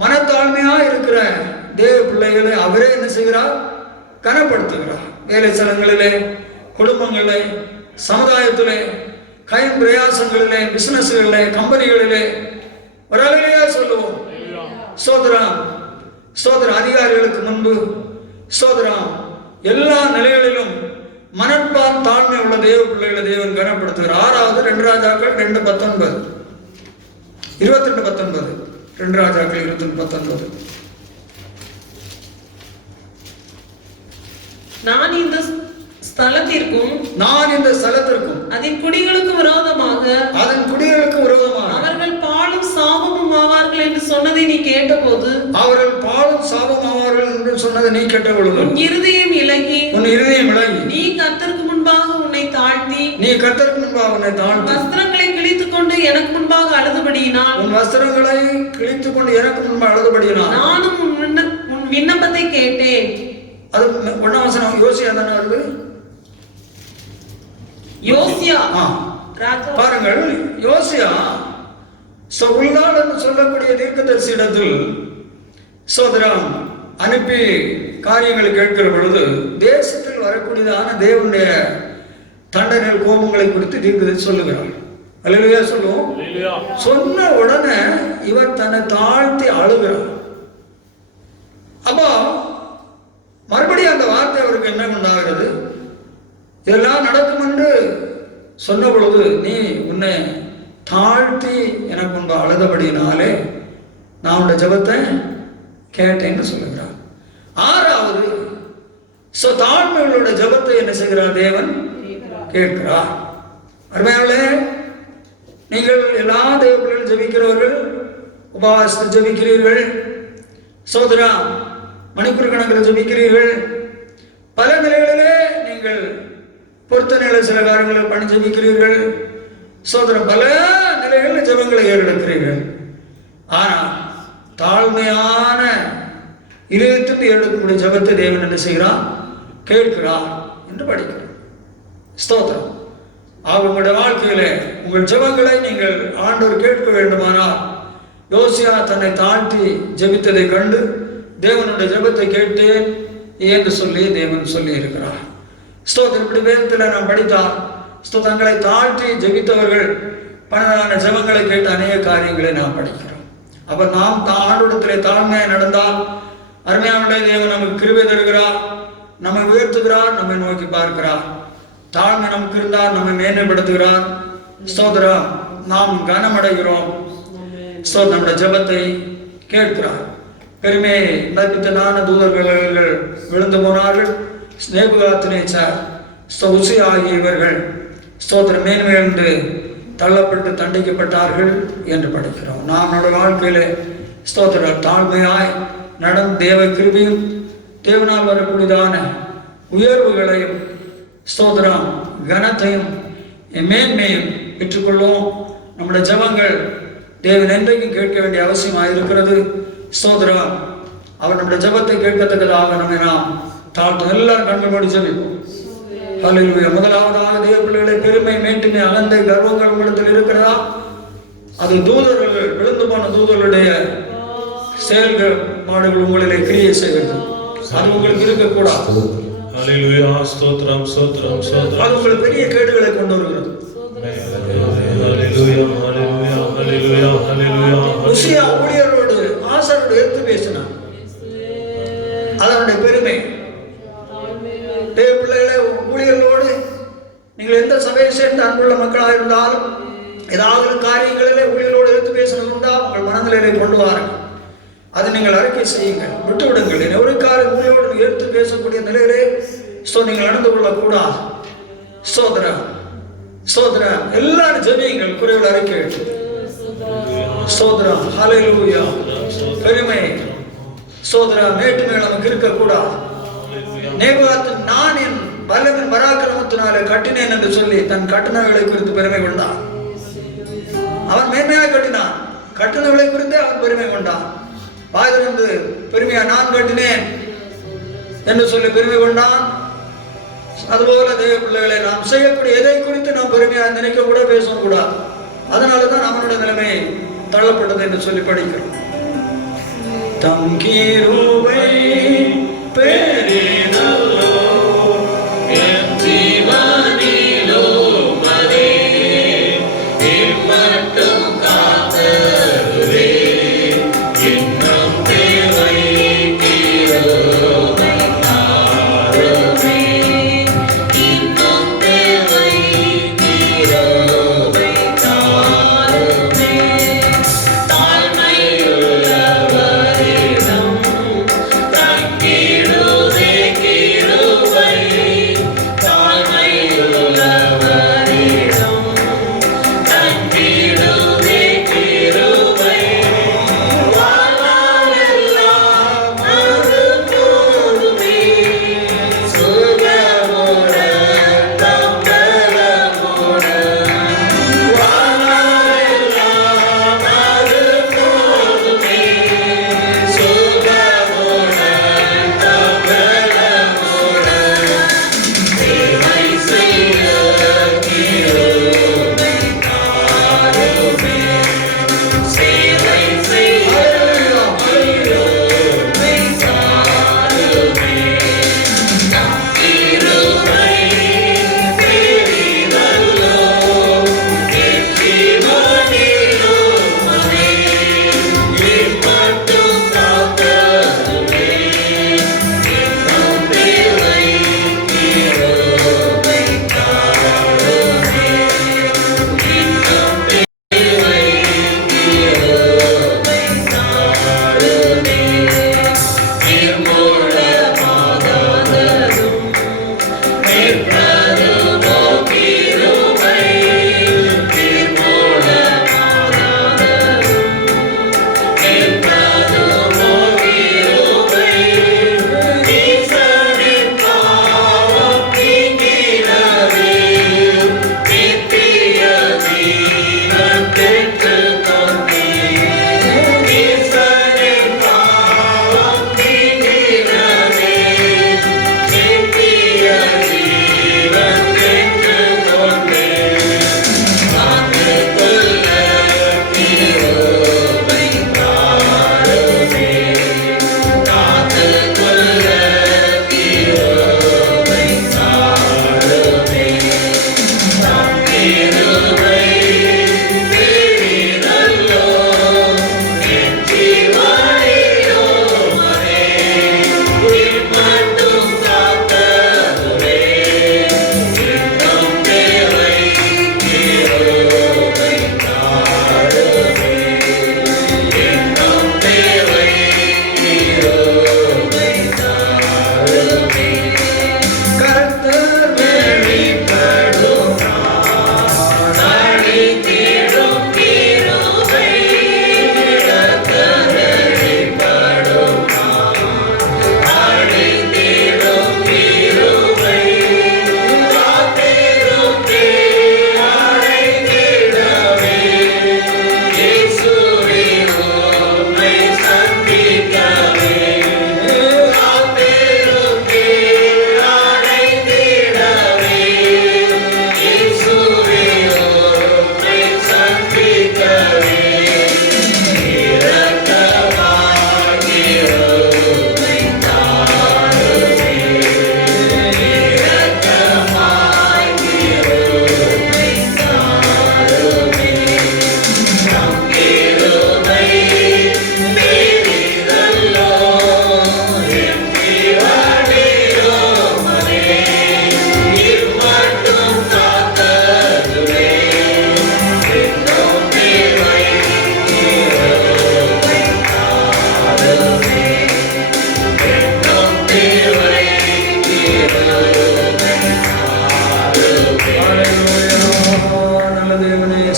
மனத்தாழ்மையா இருக்கிற தேவ பிள்ளைகளை அவரே என்ன செய்கிறார்? கனப்படுத்துகிறார். வேலை ஸ்தலங்களிலே, குடும்பங்களிலே, சமுதாயத்திலே, கை பிரயாசங்களிலே, பிசினஸ்களிலே, கம்பெனிகளிலே ஒரு அழகையா சொல்லுவோம். சோதரம் அதிகாரிகளுக்கு முன்பு ஸ்தோத்திரம். எல்லா நிலைகளிலும் மனப்பான் தாழ்மை உள்ள தேவ பிள்ளைகளை தேவன் கனப்படுத்துகிறார். 6வது 2 ராஜாக்கள் 2:19, 22:19, 2 ராஜாக்கள் 22:19. நான் இந்த ஸ்தலத்திற்கும் அதன் குடிகளுக்கு விரோதமாக அவர்கள் பாலும் சாபமும் ஆவார்கள் என்று சொன்னதை நீ கேட்டபோது நீ கேட்டபொழுது உன் இருதயம் இலகி நீ கர்த்தருக்கு முன்பாக உன்னை தாழ்த்தி வஸ்திரங்களை கிழித்துக் கொண்டு எனக்கு முன்பாக அழுதுபடியினால் நானும் உன் விண்ணப்பத்தை கேட்டேன். அது 1ஆம் வசனம் யோசியா தானே வருது. யோசியா பாருங்கள், யோசியா உள்நாள் என்று சொல்லக்கூடிய தீர்க்கதரிசியிடத்தில் சோதரம் அனுப்பி காரியங்களை கேட்கிற பொழுது தேசத்தில் வரக்கூடியதான தேவனுடைய தண்டனை கோபங்களை குறித்து தீர்க்கதரிசி சொல்லுகிறார். அல்லேலூயா சொல்லுவோம். சொன்ன உடனே இவர் தன்னை தாழ்த்தி அழுகிறார். அப்போ மறுபடியும் அந்த வார்த்தை அவருக்கு என்ன உண்டாகிறது? இதெல்லாம் நடக்கும் என்று சொன்ன பொழுது நீ உன்னை தாழ்த்தி எனக்கு முன்பு அழுதபடினாலே நான் உன்னுடைய ஜெபத்தை கேட்டேன்னு சொல்லுகிறார். 6வது தாழ்மைகளோட ஜெபத்தை என்ன செய்கிறார்? தேவன் கேட்கிறார். அருமையாளே, நீங்கள் எல்லா தேவர்களும் ஜெபிக்கிறவர்கள், உபவாசத்தில் ஜெபிக்கிறீர்கள், சோதரா மணிக்கூர் கணக்கில் ஜெபிக்கிறீர்கள், பல நிலைகளிலே நீங்கள் பொறுத்த நிலை சில காரியங்களை பண்ணி ஜெபிக்கிறீர்கள், சோதரம் பல நிலைகளில் ஜெபங்களை ஏறெடுக்கிறீர்கள். ஆனால் தாழ்மையான இதயத்திற்கு ஏறெடுக்கக்கூடிய ஜெபத்தை தேவன் என்ன செய்கிறார்? கேட்கிறார் என்று படிக்கிறோம். ஸ்தோத்திரம். உங்களுடைய வாழ்க்கையிலே உங்கள் ஜெபங்களை நீங்கள் ஆண்டவர் கேட்க வேண்டுமானால் யோசியா தன்னை தாழ்த்தி ஜெபித்ததை கண்டு தேவனுடைய ஜெபத்தை கேட்டேன் என்று சொல்லி தேவன் சொல்லி இருக்கிறார். ஸ்தோத்திரம். இப்படி வேதத்தில் நாம் படித்தால் தங்களை தாழ்த்தி ஜெபித்தவர்கள் பலதான ஜெபங்களை கேட்டு அநேக காரியங்களை நாம் படிக்கிறோம். அப்ப நாம் ஆண்டவரிடத்திலே தாழ்மையாக நடந்தால் அருமையான தேவன் நமக்கு கிருபை தருகிறார், நம்மை உயர்த்துகிறார், நம்மை நோக்கி பார்க்கிறார். தாழ்மை நமக்கு இருந்தால் நம்மை மேன்மைப்படுத்துகிறார். ஸ்தோத்திரம். நாம் கனமடைகிறோம். நம்முடைய ஜெபத்தை கேட்கிறார். பெருமை நம்பித்தனான தூதர்கள் விழுந்து போனார்கள். நேபுகாத்நேச்சார், உசி ஆகிய இவர்கள் ஸ்தோத்திரம் மேன்மையிலிருந்து தள்ளப்பட்டு தண்டிக்கப்பட்டார்கள் என்று படிக்கிறோம். நாம் நம்முடைய வாழ்க்கையிலே ஸ்தோத்திர தாழ்மையாய் நடந்த தேவ கிருபையும் தேவனால் வரக்கூடியதான உயர்வுகளையும் ஸ்தோத்திரம் கனத்தையும் மேன்மையும் பெற்றுக்கொள்வோம். நம்முடைய ஜெபங்கள் தேவன் என்றைக்கும் கேட்க வேண்டிய அவசியமாக இருக்கிறது. ஸ்தோத்திரம். அவர் நம்முடைய ஜெபத்தை கேட்கத்தக்கதாக நம்மை நாம் தாழ்த்தும். எல்லாரும் கண்கள் மூடி ஜெபிப்போம். அல்லேலூயா. முதலாவதாக தேவ பிள்ளைகளை பெருமை, மேட்டுமை, அகந்தை, கர்வங்கள் உங்களிடத்தில் இருக்கிறதா? அது தூதர்கள், விழுந்து போன தூதர்களுடைய செயல்கள் மாடுகள் உங்களிலே கிரியை செய்கிறது. அது உங்களுக்கு இருக்கக்கூடாது. அல்லேலூயா. ஸ்தோத்திரம், ஸ்தோத்திரம், ஸ்தோத்திரம். அது உங்களுக்கு பெரிய கேடுகளை கொண்டு வருகிறது. அல்லேலூயா, அல்லேலூயா, அல்லேலூயா, அல்லேலூயா. உசியா ஊழியரோடு ஆசாரோடு எடுத்து பேசினார். அதனுடைய பெருமை. தேவ பிள்ளைகளை ஊழியர்களோடு நீங்கள் எந்த சபையை சேர்ந்து அன்புள்ள மக்களாக இருந்தாலும் ஏதாவது காரியங்களிலே ஊழியர்களோடு எடுத்து பேசுவது உண்டா? உங்கள் மனநிலையை கொண்டு வாருங்கள். அதை நீங்கள் அறிக்கை செய்யுங்கள், விட்டு விடுங்கள். ஒரு காரியம் ஊழியரோடு எடுத்து பேசக்கூடிய நிலையிலே நீங்கள் நடந்து கொள்ளக்கூடாது. ஸ்தோத்திரம், ஸ்தோத்திரம். எல்லாரும் ஜெபியுங்கள், குறைவுள்ள அறிக்கை. ஸ்தோத்திரம். ஹல்லேலூயா. பெருமை, ஸ்தோத்திரம், மேட்டுமை நமக்கு இருக்கக்கூடாது. நேபுகாத் நான் என் பலவின் பராக்கிரமத்தினாலே கட்டினேன் என்று சொல்லி தன் கட்டணங்களை குறித்து பெருமை கொண்டான். அவன் மேன்மையாக கட்டினான். கட்டணங்களை குறித்து அவன் பெருமை கொண்டான். வாயிலிருந்து பெருமையா நான் கட்டினேன் என்று சொல்லி பெருமை கொண்டான். அதுபோல தேவ பிள்ளைகளை நாம் செய்யக்கூடிய எதை குறித்து நாம் பெருமையாக நினைக்க கூட பேசக்கூடாது. அதனாலதான் அவனுடைய நிலைமை தள்ளப்பட்டது என்று சொல்லி படிக்கிறோம். தம் கிருபை பெரிதல்லோ என் ஜீவனிலோ மதே இம்மட்டும் காத்தருளே இன்னும் தேவை கிருபை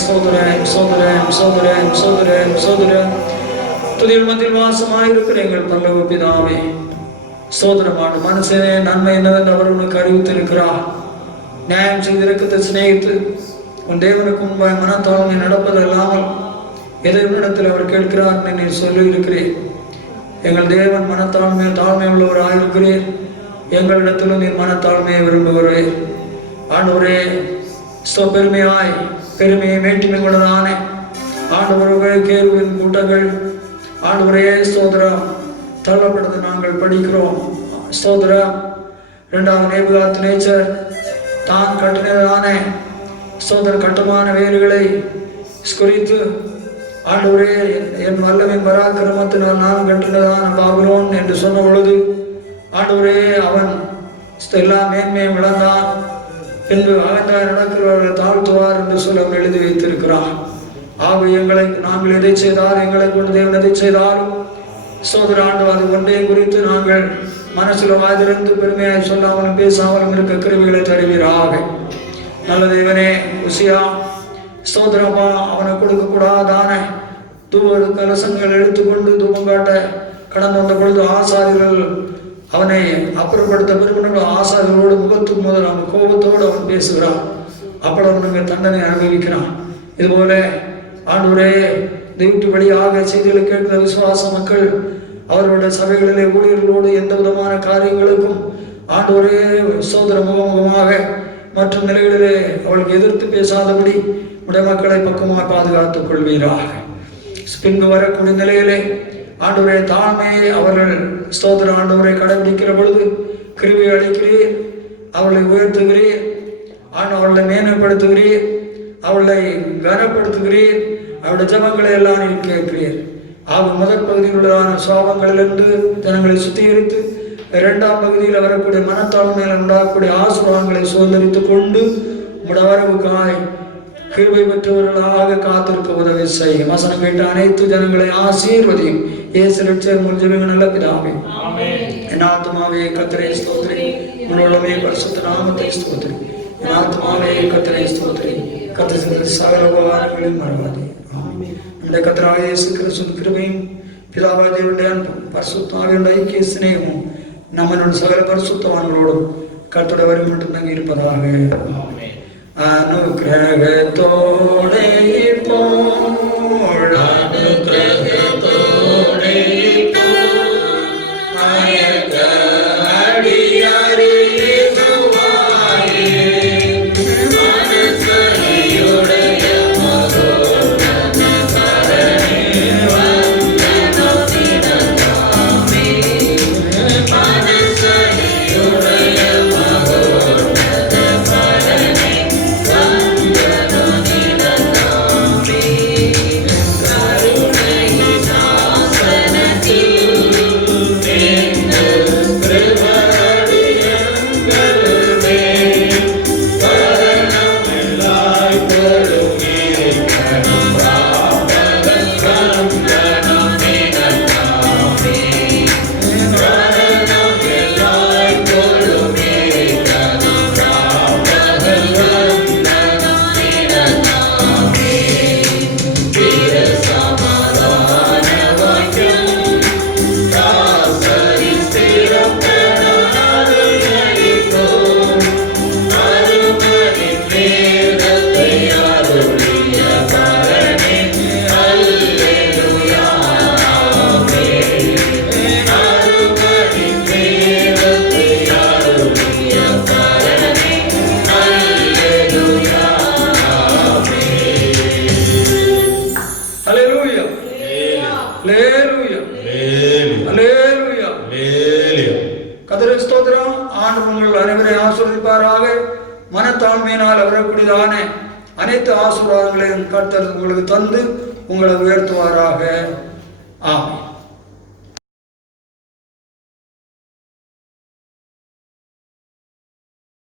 ஸ்தோத்திரம் ஸ்தோத்திரம் ஸ்தோத்திரம் ஸ்தோத்திரம் ஸ்தோத்திரம். துதியில் மத்தியில் வாசமாயிருக்கிற எங்கள் பரலோக பிதாவே, ஸ்தோத்திரமான மனுஷனே நன்மை என்னவென்று அவர் உனக்கு அறிவித்திருக்கிறார். நியாயம் செய்திருக்கத்தை சிநேகித்து உன் தேவனுக்கு முன்பாய் மனத்தாழ்மை நடப்பதல்லாமல் எதை உன்னிடத்தில் அவர் கேட்கிறார் என்று நீ சொல்லி இருக்கிறேன். எங்கள் தேவன் தாழ்மை உள்ளவராயிருக்கிறேன். எங்களிடத்திலும் நீ மனத்தாழ்மையை விரும்புகிறேன். ஆண்டவரே, பெருமையை மேட்டிமை கொண்டதானே ஆண்டவரே, கேள்வியின் கூட்டங்கள் ஆண்டவரே ஸ்தோத்திரம் தள்ளப்படுது நாங்கள் படிக்கிறோம். ஸ்தோத்திரம். 2வது நேபுகாத்நேச்சர் தான் கட்டினதான ஸ்தோத்திர கட்டுமான வேலைகளை குறித்து ஆண்டவரே, என் வல்லமையின் பராக்கிரமத்தினால் நான் கட்டினதான பாபிலோன் என்று சொன்ன பொழுது ஆண்டவரே, அவன் எல்லா மேன்மையும் இழந்தான் என்று அகந்தாய் நடக்கிறவர்கள் தாழ்த்துவார் என்று சொல்ல அவர் எழுதி வைத்திருக்கிறார். நாங்கள் எதை செய்தால் எங்களை கொண்டு தேவன் எதை செய்தாலும் சோதர ஆண்டு அது ஒன்றை குறித்து நாங்கள் மனசுல வாதிருந்து பெருமையாய் சொல்லாமலும் பேசாமலும் இருக்க கிருமிகளை தருவீராக. நல்ல தேவனே, உசியா ஸ்தோத்திரமா அவனை கொடுக்கக்கூடாதான தூவ கலசங்கள் எடுத்துக்கொண்டு தூபம் காட்ட கடந்து வந்த பொழுது ஆசாரியர்கள் அவனை அப்புறப்படுத்த விரும்பினர்கள் ஆசாரியர்களோடு முகத்துக்கு முதல் அவன் கோபத்தோடு அவன் பேசுகிறான். அப்படி அவனுக்கு தண்டனை அனுபவிக்கிறான். இதுபோல ஆண்டவரே, வீட்டு வழியாக செய்திகளை கேட்கிற விசுவாச மக்கள் அவர்களுடைய சபைகளிலே ஊழியர்களோடு எந்த விதமான காரியங்களுக்கும் ஆண்டவரே சோதர முகமுகமாக மற்றும் நிலைகளிலே அவளுக்கு எதிர்த்து பேசாதபடி உடைய மக்களை பக்கமாக பாதுகாத்துக் கொள்வீராக. பின்பு வரக்கூடிய நிலையிலே ஆண்டவரே தாழ்மையை அவர்கள் ஸ்தோத்திர ஆண்டவரை கடைபிடிக்கிற பொழுது கிருபை அளிக்கிறீர், அவளை உயர்த்துகிறீர், அவளை மேன்மைப்படுத்துகிறீர், அவளை கனப்படுத்துகிறீர், அவருடைய ஜபங்களை எல்லாம் நீ கேட்கிறீர். முதற் பகுதியில் உள்ளதான சுவாபங்களிலிருந்து ஜனங்களை சுத்திகரித்து 2ஆம் பகுதியில் வரக்கூடிய மனத்தாழ்மையில் உண்டாகக்கூடிய ஆசீர்வாதங்களை சுதந்திரித்துக் கொண்டு வரவுக்காய் கிருபை பெற்றவர்களாக காத்திருக்க உதவி செய்யும். வசனம் கேட்ட அனைத்து ஜனங்களை ஆசீர்வதியும். இயேசு ரட்சகர் ஜெபங்கள் நல்ல பிதாவே. என் ஆத்துமாவே கர்த்தரை ஸ்தோத்திரி, உன்னோடமே பரிசுத்த நாமத்தை ஸ்தோத்திரி. என் ஆத்துமாவே கர்த்தரை ஸ்தோத்திரி, கர்த்தர் சகல உபகாரங்களையும் மறவாதே. நம்முடைய கர்த்தராகிய இயேசு கிறிஸ்துவின் கிருபையும் பிதாவாகிய தேவனுடைய அன்பும் பரிசுத்த ஆவியுடைய ஐக்கிய சிநேகமும் நம்மளுடைய சகல பரிசுத்தவான்களோடும் கர்த்தருடைய வரும் மட்டும் தங்கி இருப்பதாக. அனுக்கிரகத்தோடே மனத்தாழ்மையினால் வரக்கூடியதான அனைத்து ஆசீர்வாதங்களையும் கர்த்தர் உங்களுக்கு தந்து உங்களை உயர்த்துவாராக. ஆமென்.